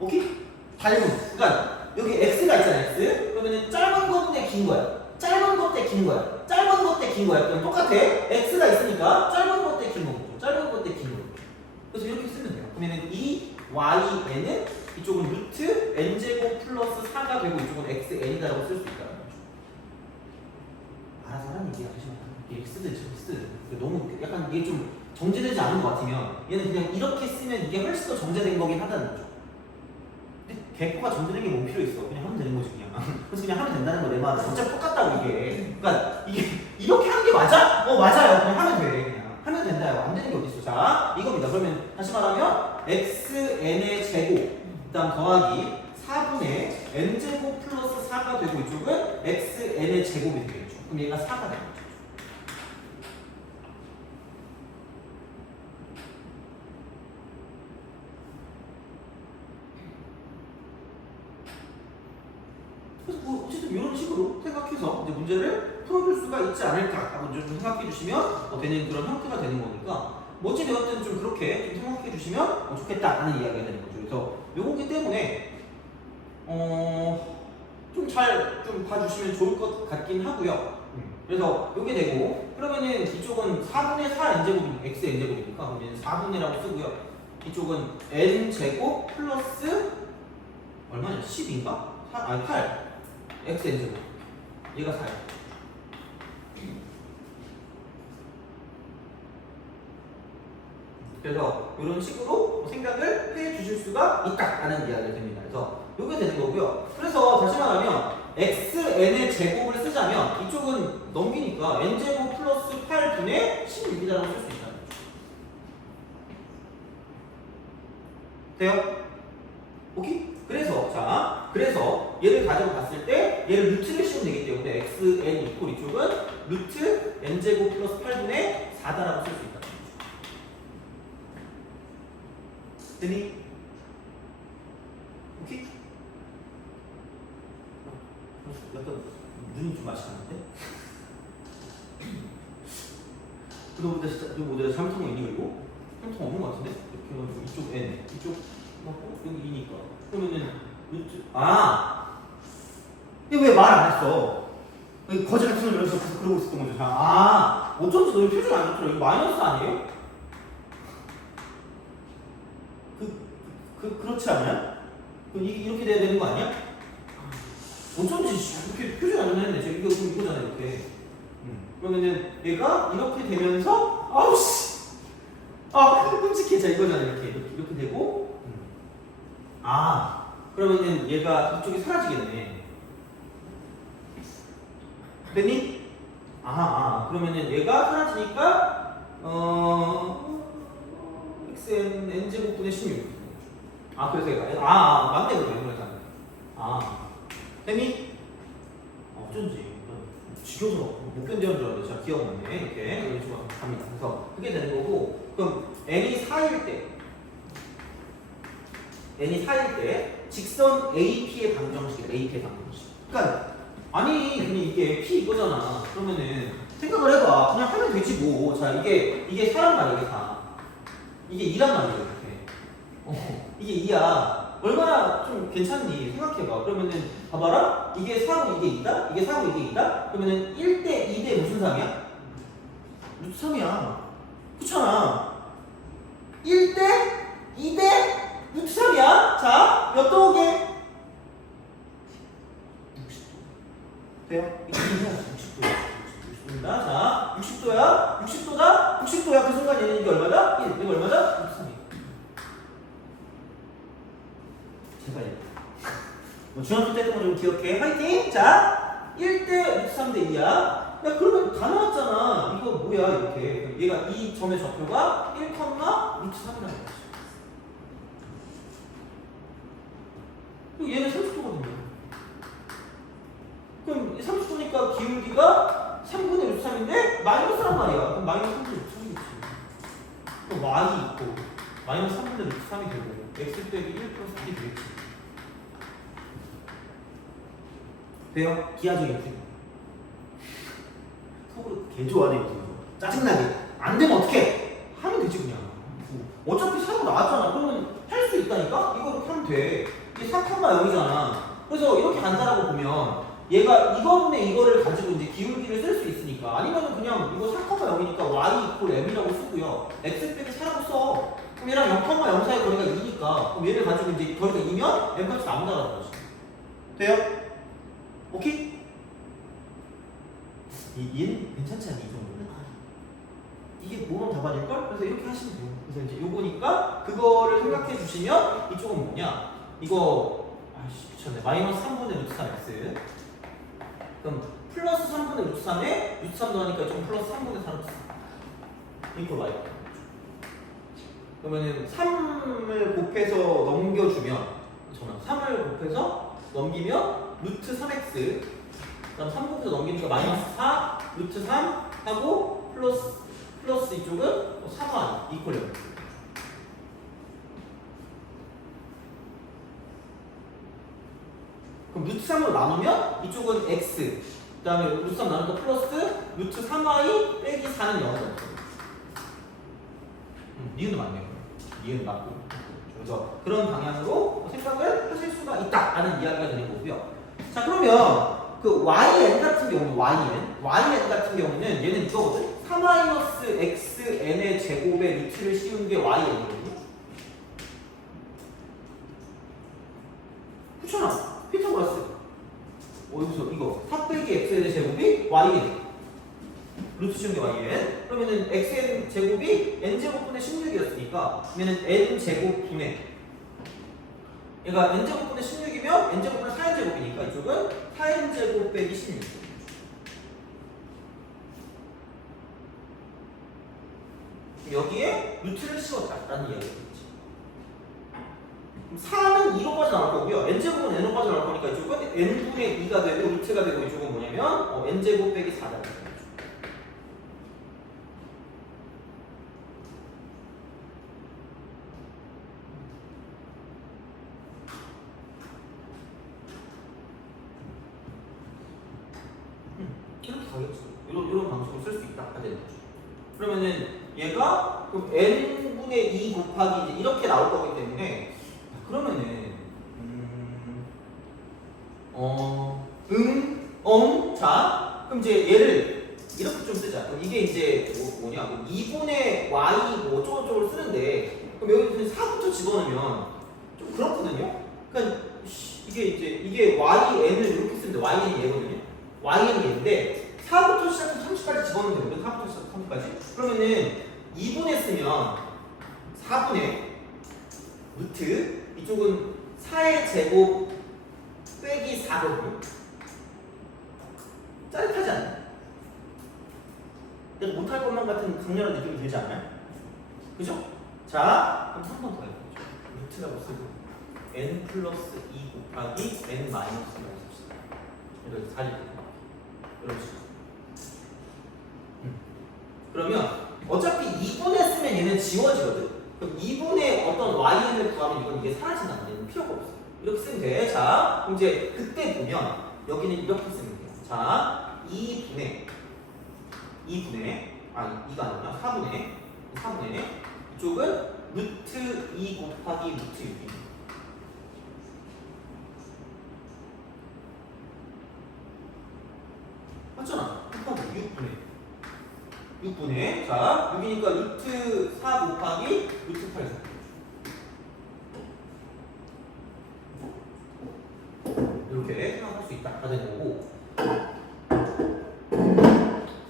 오케이? 닮음. 그러니까 여기 x가 있잖아 x. 그러면은 짧은 거분의 긴 거야. 짧은 것 대 긴 거야. 짧은 것 대 긴 거야. 그럼 똑같아. x가 있으니까 짧은 것 대 긴 거고. 짧은 것 대 긴 거고. 그래서 이렇게 쓰면 돼요. 그러면은 이yn은 이쪽은 루트 n제곱 플러스 4가 되고 이쪽은 xn이다라고 쓸 수 있다는 거죠. 알아서 하는 얘기야. 이렇게 쓰든 저렇게 쓰든. 너무 약간 이게 좀 정제되지 않은 것 같으면 얘는 그냥 이렇게 쓰면 이게 훨씬 더 정제된 거긴 하다는 거죠. 근데 개코가 정제된 게 뭐 필요 있어? 그냥 하면 되는 거지 그냥. 그래서 그냥 하면 된다는 거 내 말은 진짜 똑같다고 이게. 그러니까 이게 이렇게 하는 게 맞아? 맞아요. 그냥 하면 돼. 그냥 하면 된다요. 안 되는 게 어디 있어? 자 이겁니다. 그러면 다시 말하면 xn의 제곱 그다음 더하기 4분의 n제곱 플러스 4가 되고 이쪽은 xn의 제곱이 되겠죠. 그럼 얘가 4가 되는 거죠. 그래서 뭐 어쨌든 이런 식으로 생각해서 이제 문제를 풀어줄 수가 있지 않을까라고 좀 생각해 주시면 되는 그런 형태가 되는 거니까 뭐지 되었든 좀 그렇게 좀 생각해 주시면 좋겠다라는 이야기가 되는 거죠. 그래서 요거기 때문에 좀 잘 좀 봐주시면 좋을 것 같긴 하고요. 그래서 요게 되고 그러면은 이쪽은 4분의 4 n제곱이니까 x n제곱이니까 그러면 4분의라고 쓰고요. 이쪽은 n제곱 플러스 얼마냐? 10인가? 8 x n제곱 얘가 4야. 그래서 이런 식으로 생각을 해 주실 수가 있다라는 이야기가 됩니다. 그래서 이게 되는 거고요. 그래서 다시 말하면 xn의 제곱을 쓰자면 이쪽은 넘기니까 n제곱 플러스 8분의 16이라고 쓸 수 있다는 거죠. 돼요? 오케이? 그래서 얘를 가지고 봤을 때 얘를 루트를 씌우면 되기 때문에 xn 이퀄 이쪽은 루트 n제곱 플러스 8분의 4다라고 쓸 수 있다. 됐니? 오케이? 약간 눈이 좀 마시는데? 그거보다 진짜 좀 모델 잘못한 거 있니 그리고? 잘못한 거 없는 거 같은데? 이렇게 해가지고 이쪽 n, 이쪽 맞고 여기 2니까 그러면은 루트 이게 왜 말 안 했어? 거지 같은 걸 여기서 계속 그러고 있었던 거죠. 어쩐지 너희 표정이 안 좋더라. 이거 마이너스 아니에요? 그렇지 않아요? 이렇게 돼야 되는 거 아니야? 어쩐지 이렇게 표정이 안 좋네. 지금 이거잖아 이렇게. 그러면은 얘가 이렇게 되면서 아우씨 끔찍해. 자 이거잖아 이렇게 되고 그러면은 얘가 이쪽이 사라지겠네. 됐니? 그러면은 얘가 사라지니까 xn n제곱분의 16. 그래서 얘가 맞네 그러면 됐니? 어쩐지 지겨워서 못 견디는 줄 알았는데 진짜 기억나네. 이렇게 식으로 갑니다. 그래서 그게 되는 거고, 그럼 n이 4일 때 직선 AP의 방정식이다. AP의 방정식. 그러니까 그냥 이게 P 이거잖아. 그러면은 생각을 해봐. 그냥 하면 되지 뭐. 자 이게 4란 말이야. 이게 4. 이게 2란 말이야. 이렇게. 이게 2야. 얼마나 좀 괜찮니? 생각해봐. 그러면은 봐봐라. 이게 4고 이게 2다? 이게 4고 이게 2다? 그러면은 1대 2대 무슨 3이야? 루트 3이야. 그렇잖아. 1대 2대 루트 3이야. 자, 몇 도오게? 60도. 돼요? 60도야. 자, 60도야. 60도야. 그 순간 얘는 이게 얼마다? 1. 이게 얼마다? 루트 3이야. 제발. 중학교 때 했던 거 좀 기억해. 화이팅! 자, 1대 루트 3대 2야. 야, 그러면 다 나왔잖아. 이거 뭐야, 이렇게. 얘가 이 점의 좌표가 1, 루트 3이라는 거지. 그리고 얘는 30도거든요. 그럼 30도니까 기울기가 3분의 루트 3인데 마이너스란 말이야. 그럼 마이너스 3분의 루트 3이겠지. 그럼 y 있고 마이너스 3분의 루트 3이 되고 x 빼기 1 플러스 1이 되겠지. 돼요? 기하적인 풀이. 속으로 개 좋아하네 이거. 짜증나게. 안 되면 어떡해? 하면 되지 그냥. 어차피 사고 나왔잖아. 그러면 할 수 있다니까? 이거 이렇게 하면 돼. 이게 4,0이잖아. 그래서 이렇게 간다라고 보면 얘가 이거분의 이거를 가지고 이제 기울기를 쓸 수 있으니까. 아니면 그냥 이거 4,0이니까 y 이퀄 m이라고 쓰고요. x 빼기 4라고 써. 그럼 얘랑 0,0 사이 거리가 2니까. 그럼 얘를 가지고 이제 거리가 2면 m 값이 나온다라는 거지. 돼요? 오케이? 얘는 괜찮지 않니? 이 정도는? 이게 뭐만 답안일걸? 그래서 이렇게 하시면 돼요. 그래서 이제 요거니까 그거를 생각해 주시면 이쪽은 뭐냐? 이거 미쳤네. 마이너스 3분의 루트 3x. 그럼 플러스 3분의 루트 3에 루트 3 더하니까 이쪽은 플러스 3분의 4 루트 3. 이거 y. 그러면은 3을 곱해서 넘겨주면 3을 곱해서 넘기면 루트 3x, 그다음 3 곱해서 넘기니까 마이너스 4 루트 3 하고 플러스 이쪽은 3y 이퀄 0. 그럼 루트 3으로 나누면 이쪽은 x, 그다음에 루트 3 나누니까 플러스 루트 3y 빼기 4는 0이 없어요. 니은도 맞네요. 니은 맞고. 그래서 그런 방향으로 생각을 하실 수가 있다라는 이야기가 되는 거고요. 자, 그러면 그 yn 같은 경우는 yn 같은 경우는 얘는 이거거든. 4-xn의 제곱에 루트를 씌운 게 yn이거든요. 그렇잖아. 피타고라스. 여기서 이거 4 빼기 xn의 제곱이 yn. 루트 씌운 게 yn. 그러면은 xn 제곱이 n제곱분의 16이었으니까 그러면은 n제곱분의 얘가 n제곱분의 16이면 n제곱분의 4n제곱이니까 이쪽은 4n제곱 빼기 16. 여기에 루트를 씌웠다라는 이야기가 되겠지. 4는 n제곱은 2로 빠져나올 거고요. n제곱은 n으로 빠져나올 거니까 이쪽은 n분의 2가 되고 루트가 되고 이쪽은 뭐냐면 n제곱 빼기 4가 되는 거죠. 이렇게 가겠죠. 이런 방식으로 쓸 수 있다. 되는 거죠. 그러면은 얘가 그럼 n분의 2 곱하기 이제 이렇게 나올 거기 때문에 그러면은 자 그럼 이제 얘를 이렇게 좀 쓰자. 그럼 이게 이제 뭐냐? 그럼 2분의 y 뭐 어쩌고저쩌고 쓰는데 그럼 여기 4부터 집어넣으면 좀 그렇거든요. 그러니까 이게 yn을 이렇게 쓰는데 yn이 얘거든요. yn이 얘인데 4부터 시작해서 30까지 집어넣으면 되거든. 4부터 시작해서 30까지. 그러면은 2분의 쓰면 4분의 루트 이쪽은 4의 제곱 빼기 4거든요. 짜릿하지 않나요? 내가 못할 것만 같은 강렬한 느낌이 들지 않나요? 그죠? 자, 그럼 한 번 더 해보죠. 루트라고 쓰고 n 플러스 2 곱하기 n 마이너스 2라고 씁시다. 이렇게 4를 이런 식으로. 그러면 어차피 2분의 쓰면 얘는 지워지거든? 그럼 2분의 어떤yn을 구하면 이게 사라진단 말이야. 필요가 없어. 이렇게 쓰면 돼. 자, 그럼 이제 그때 보면 여기는 이렇게 쓰면 돼요. 자, 2분의 2가 아니라 4분의 이쪽은 루트 2 곱하기 루트 6입니다. 맞잖아. 곱하기 6분의 자, 6이니까 루트 4 곱하기 루트 8. 이렇게 생각할 수 있다. 다 되는 거고.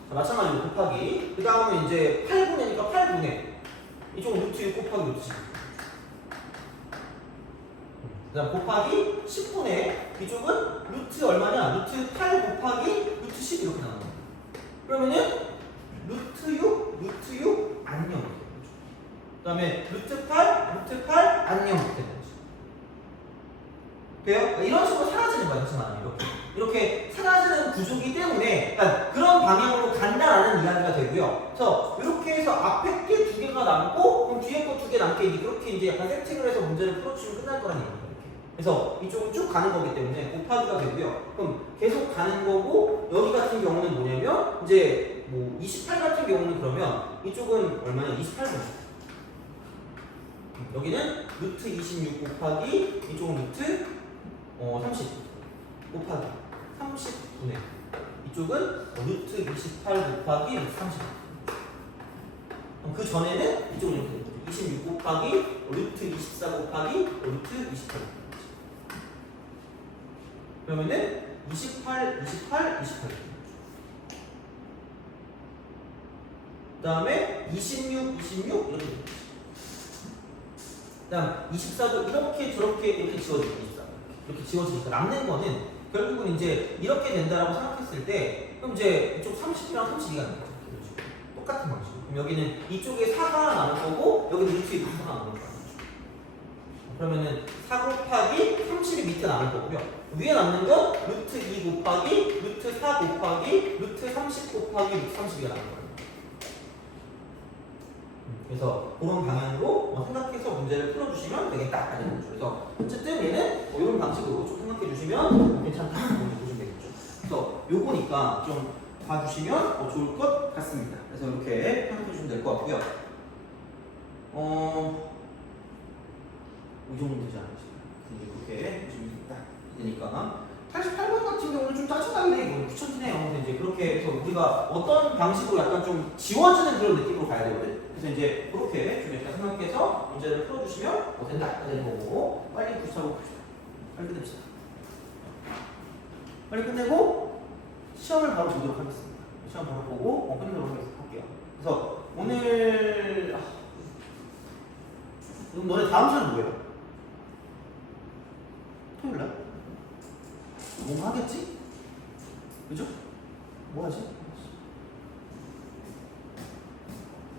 자, 마찬가지로 곱하기. 그 다음에 이제 8분의니까 8분의. 이쪽은 루트 6 곱하기 루트 10. 그 다음 곱하기 10분의. 이쪽은 루트 얼마냐? 루트 8 곱하기 루트 10 이렇게 나오는 거야. 그러면은 루트 6 안녕. 그 다음에 루트 8 안녕. 되는 거지. 돼요? 그러니까 이런 식으로 사라지는 거야, 이렇게 사라지는 구조이기 때문에 그러니까 그런 방향으로 간다라는 이야기가 되고요. 그래서 이렇게 해서 앞에 게 2개가 남고 그럼 뒤에 거 2개 남게 이렇게 이제 약간 세팅을 해서 문제를 풀어주면 끝날 거라는 얘기예요. 이렇게. 그래서 이쪽은 쭉 가는 거기 때문에 곱하기가 되고요. 그럼 계속 가는 거고 여기 같은 경우는 뭐냐면 이제 뭐 28 같은 경우는 그러면 이쪽은 얼마냐? 28분. 여기는 루트 26 곱하기 이쪽은 루트 30 곱하기 30분의 이쪽은 루트 28 곱하기 루트 30. 그 전에는 이쪽은 이렇게 26 곱하기 루트 24 곱하기 루트 28. 그러면은 28. 그 다음에 26 이렇게 됩니다. 그 다음 24도 이렇게 저렇게 이렇게 지워집니다. 이렇게 지워지니까 남는 거는 결국은 이제 이렇게 된다라고 생각했을 때 그럼 이제 이쪽 30이랑 32가 남는 거죠. 똑같은 방식. 그럼 여기는 이쪽에 4가 남을 거고 여기는 루트에 4가 남을 거죠. 그러면은 4 곱하기 30이 밑에 남을 거고요. 위에 남는 건 루트 2 곱하기 루트 4 곱하기 루트 30 곱하기 루트 32가 남을 거예요. 그래서 그런 방향으로 생각해서 문제를 풀어주시면 되겠다. 그래서 어쨌든 얘는 이런 방식으로 좀 생각해 주시면 괜찮다. 보시면 되겠죠. 그래서 요거니까 좀 봐주시면 좋을 것 같습니다. 그래서 이렇게 생각해 주시면 될 것 같고요. 이 정도 되지 않으실까요? 이렇게 보시면 되니까 88번 같은 경우는 좀 짜증나긴 해. 이거 귀찮긴해요. 근데 이제 그렇게 해서 우리가 어떤 방식으로 약간 좀 지워지는 그런 느낌으로 가야 되거든. 그래서 이제 그렇게 좀 일단 생각해서 문제를 풀어주시면 된다. 되는 거고 빨리 구시하고 빨리 끝냅시다. 빨리 끝내고 시험을 바로 보도록 하겠습니다. 시험 바로 보고 끝내도록 할게요. 그래서 오늘 그럼 너네 다음 시간 뭐예요? 토요일날? 뭔가 하겠지? 그죠? 뭐 하지?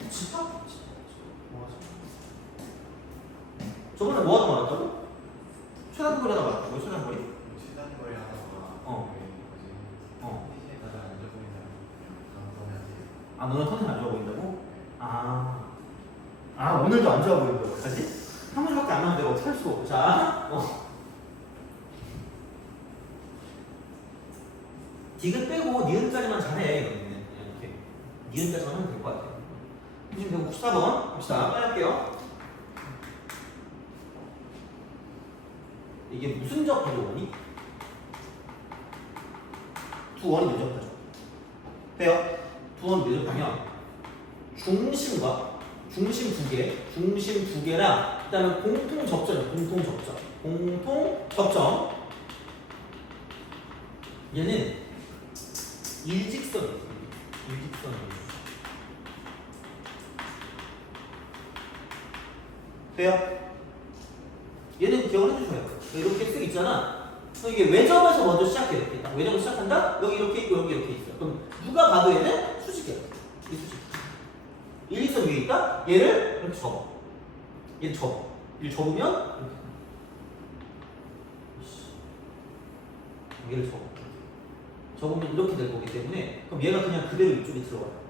집합? 뭐 하지? 저번에 뭐 하다 말았다고? 최단거리 하다가 왔다고요? 최단거리? 최단거리 하다가 어. 회시에 가서 앉아 보인다. 아 너는 컨텐츠 안 좋아 보인다고? 아 오늘도 안 좋아 보인다고 어떡하지? 한 문제밖에 안 나오는데 어떻게 할 수가 없어. 자 디귿 빼고 니은까지만 잘해. 이렇게 니은까지만 하면 될 것 같아요. 지금 94번 봅시다. 빨리 할게요. 이게 무슨 접하죠 원이? 두 원이 몇 접하죠? 돼요? 두 원이 몇 접하면 중심과 중심 두 개랑 그다음에 공통 접점 얘는 일직선이에요. 돼요? 얘는 기억을 해주셔야 돼요. 이렇게 쓱 있잖아. 그럼 이게 외접에서 먼저 시작해. 이렇게 딱 외접을 시작한다? 여기 이렇게 있고 여기 이렇게 있어. 그럼 누가 봐도 얘는 수직이야. 이 수직. 일직선 위에 있다? 얘를 이렇게 접어. 얘를 접어. 얘를 접으면 이렇게. 얘를 접어. 접으면 이렇게 될 거기 때문에 그럼 얘가 그냥 그대로 이쪽에 들어가요.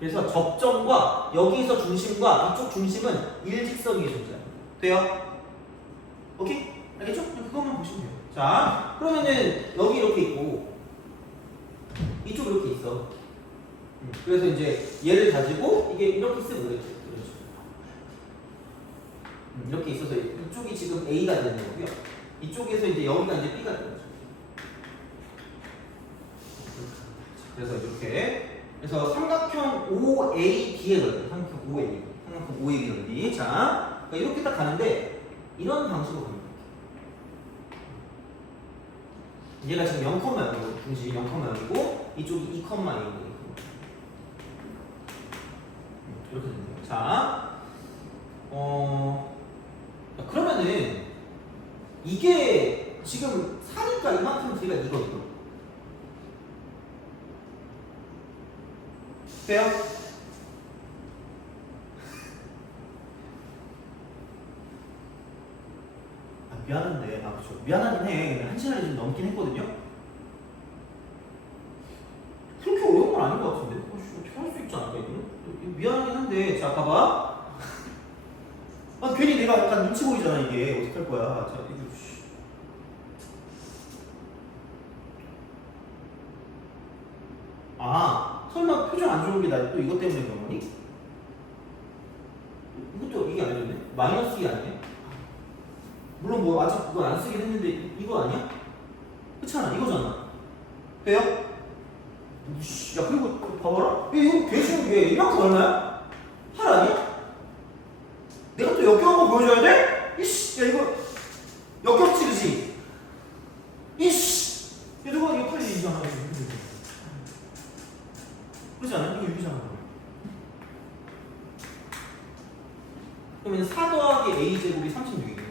그래서 접점과 여기서 중심과 이쪽 중심은 일직선 위에 존재해요. 돼요? 오케이? 알겠죠? 그것만 보시면 돼요. 자, 그러면은 여기 이렇게 있고 이쪽 이렇게 있어. 그래서 이제 얘를 가지고 이게 이렇게 쓰고 그렇죠. 이렇게 있어서 이쪽이 지금 A가 되는 거고요. 이쪽에서 이제 여기가 이제 B가 되는 거죠. 그래서 이렇게 그래서 삼각형 OAB의 넓이, 삼각형 OAB 넓이. 자, 그러니까 이렇게 딱 가는데 이런 방식으로 갑니다. 얘가 지금 0,0이고 중심 0,0이고 이쪽이 2,0이고 이렇게 됩니다. 자, 그러면은 이게 지금 사니까 이만큼 길이가 이거든요. 돼요? 미안한데, 그렇죠. 미안하긴 해. 한 시간이 좀 넘긴 했거든요. 그렇게 어려운 건 아닌 것 같은데. 어떻게 할 수 있지 않을까 이거는? 미안하긴 한데, 자 봐봐. 괜히 내가 약간 눈치 보이잖아 이게. 어떻게 할 거야? 자 이거. 설마 표정 안 좋은 게 나 또 이것 때문에 그런 거니? 이것도 이게 아니었네? 마이너스 2 아니야? 물론 뭐 아직 그거 안 쓰긴 했는데 이거 아니야? 그렇잖아 이거잖아. 돼요? 야 그리고 봐봐라. 이거 개쉬운 게 이만큼 얼마야? 8 아니야? 내가 또 역겨운 거 보여줘야 돼? 이씨 야 이거 역겹지 그치? 이씨 야 누가 이거 8이잖아. 그렇지 않아? 이거 6이잖아. 그러면 4 더하기 a제곱이 36이거든.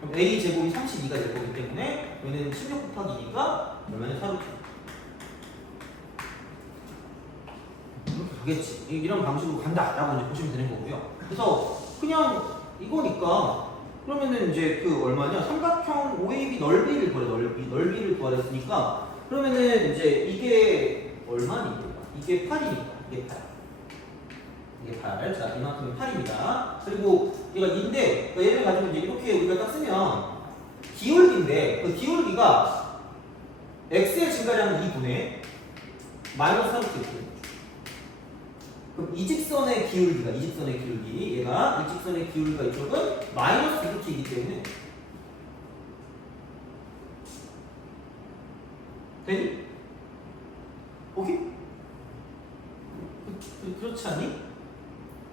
그럼 a제곱이 32가 될 거기 때문에 얘는 16 곱하기 2가 얼마냐? 4루트. 이렇게 가겠지. 이런 방식으로 간다라고 이제 보시면 되는 거고요. 그래서 그냥 이거니까 그러면은 이제 그 얼마냐? 삼각형 OAB 넓이를 구하래. 넓이를 구하랬으니까 그러면은 이제 이게 얼마니? 이게 8이니까 이게 8. 이게 8. 자, 이만큼이 8입니다. 그리고 얘가 2인데 그러니까 얘를 가지고 이제 이렇게 우리가 딱 쓰면 기울기인데 그 기울기가 x의 증가량은 2분의 마이너스 3트. 그럼 이직선의 기울기 얘가 일직선의 기울기가 이쪽은 마이너스 2t이기 때문에 되니? 오케이? 그렇지 않니?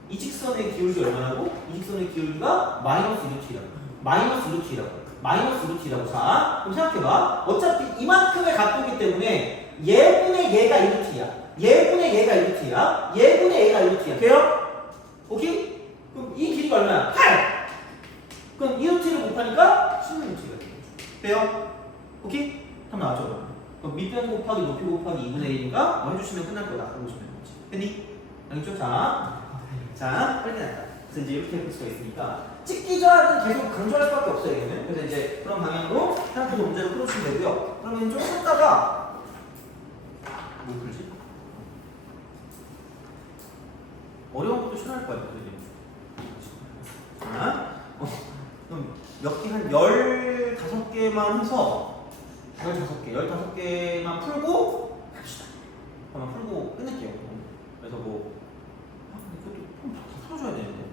이직선의 기울기 얼마라고? 이직선의 기울기가 마이너스 1루트라고. 자, 그럼 생각해봐. 어차피 이만큼의 각도이기 때문에 얘분의 얘가 1루트야. 얘분의 얘가 1루트야. 돼요? 오케이? 그럼 이 길이가 얼마야? 8! 그럼 2루트를 곱하니까 16루트가 돼요? 오케이? 한번 나와줘. 그럼 밑변 곱하기 높이 곱하기 2분의 1이니까 뭐 해주시면 끝날 거다. 그러고 보시면 되지. 됐니? 알겠죠? 자, 빨리 나왔다. 그래서 이제 이렇게 볼 수가 있으니까 찍기 전은 계속 강조할 수밖에 없어요. 이거는. 그래서 이제 그런 방향으로 생각해서 문제를 풀어주시면 되고요. 그러면 좀 쉬었다가 뭐 풀지? 어려운 것도 싫어할 거예요. 그럼 몇 개, 한 15개만 해서 15개만 풀고 갑시다. 한번 풀고 끝낼게요. 그래서 뭐 근데 그것도 다 풀어줘야 되는데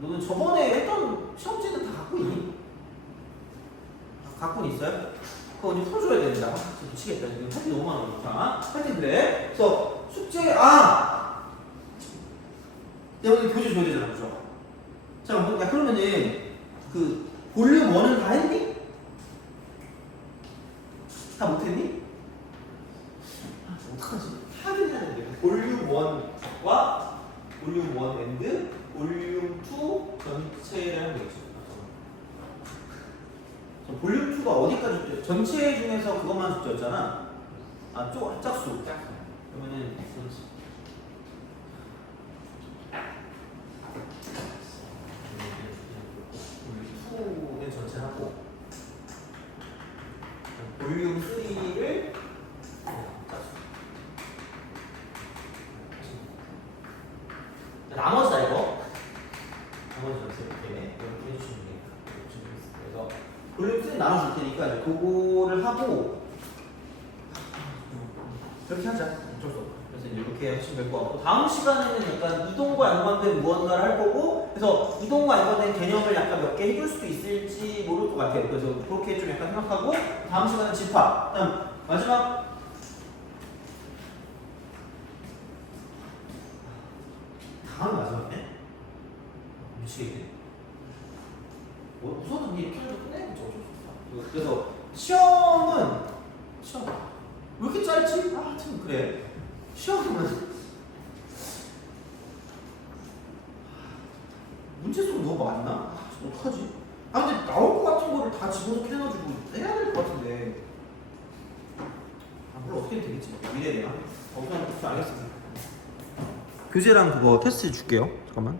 너는 저번에 했던 시험지는 다 갖고 있니? 갖고 있어요? 그거 이제 풀어줘야 된다. 미치겠다. 지금 할게 너무 많으니까. 하여튼 그래. 그래서 숙제 내가 오늘 교재 줘야 되잖아, 그죠? 자, 야, 그러면은 그 볼륨 1은 다 했니? 다 못했니? 어떡하지? 하긴 해야 되는데 볼륨 1과 볼륨 1 앤드 볼륨 2 전체를 하면 되겠죠. 볼륨 2가 어디까지 줬죠? 전체 중에서 그것만 줬잖아. 짝수. 그러면은 전체. 볼륨 2는 전체 하고 볼륨 3를 나머지다 이거. 나머지 전체 이렇게 해주시면 되겠다. 그래서 볼륨 3 나눠줄 테니까 이제 그거를 하고 이렇게 하자. 어쩔 수 없어. 그래서 이제 이렇게 하시면 될 것 같고 다음 시간에는 약간 이동과 연관된 무언가를 할 거고 그래서 이동과 연관된 개념을 약간 몇 개 해줄 수도 있을지 모를 것 같아요. 그래서 그렇게 좀 약간 생각하고 다음 시간은 집합. 그다음 마지막 다음 마지막이네? 미치겠네. 우선은 이렇게 해서 끝내는 게 어쩔 수 없다. 그래서 시험 왜 이렇게 짧지? 하여튼 그래. 시험은 문제수가 너무 많나? 어떡하지? 근데 나올 것 같은 거를 다 집어넣게 해가지고 해야 될 것 같은데 물론 어떻게 되겠지? 미래에 내가 우선 알겠습니다. 교재랑 그거 테스트 줄게요. 잠깐만.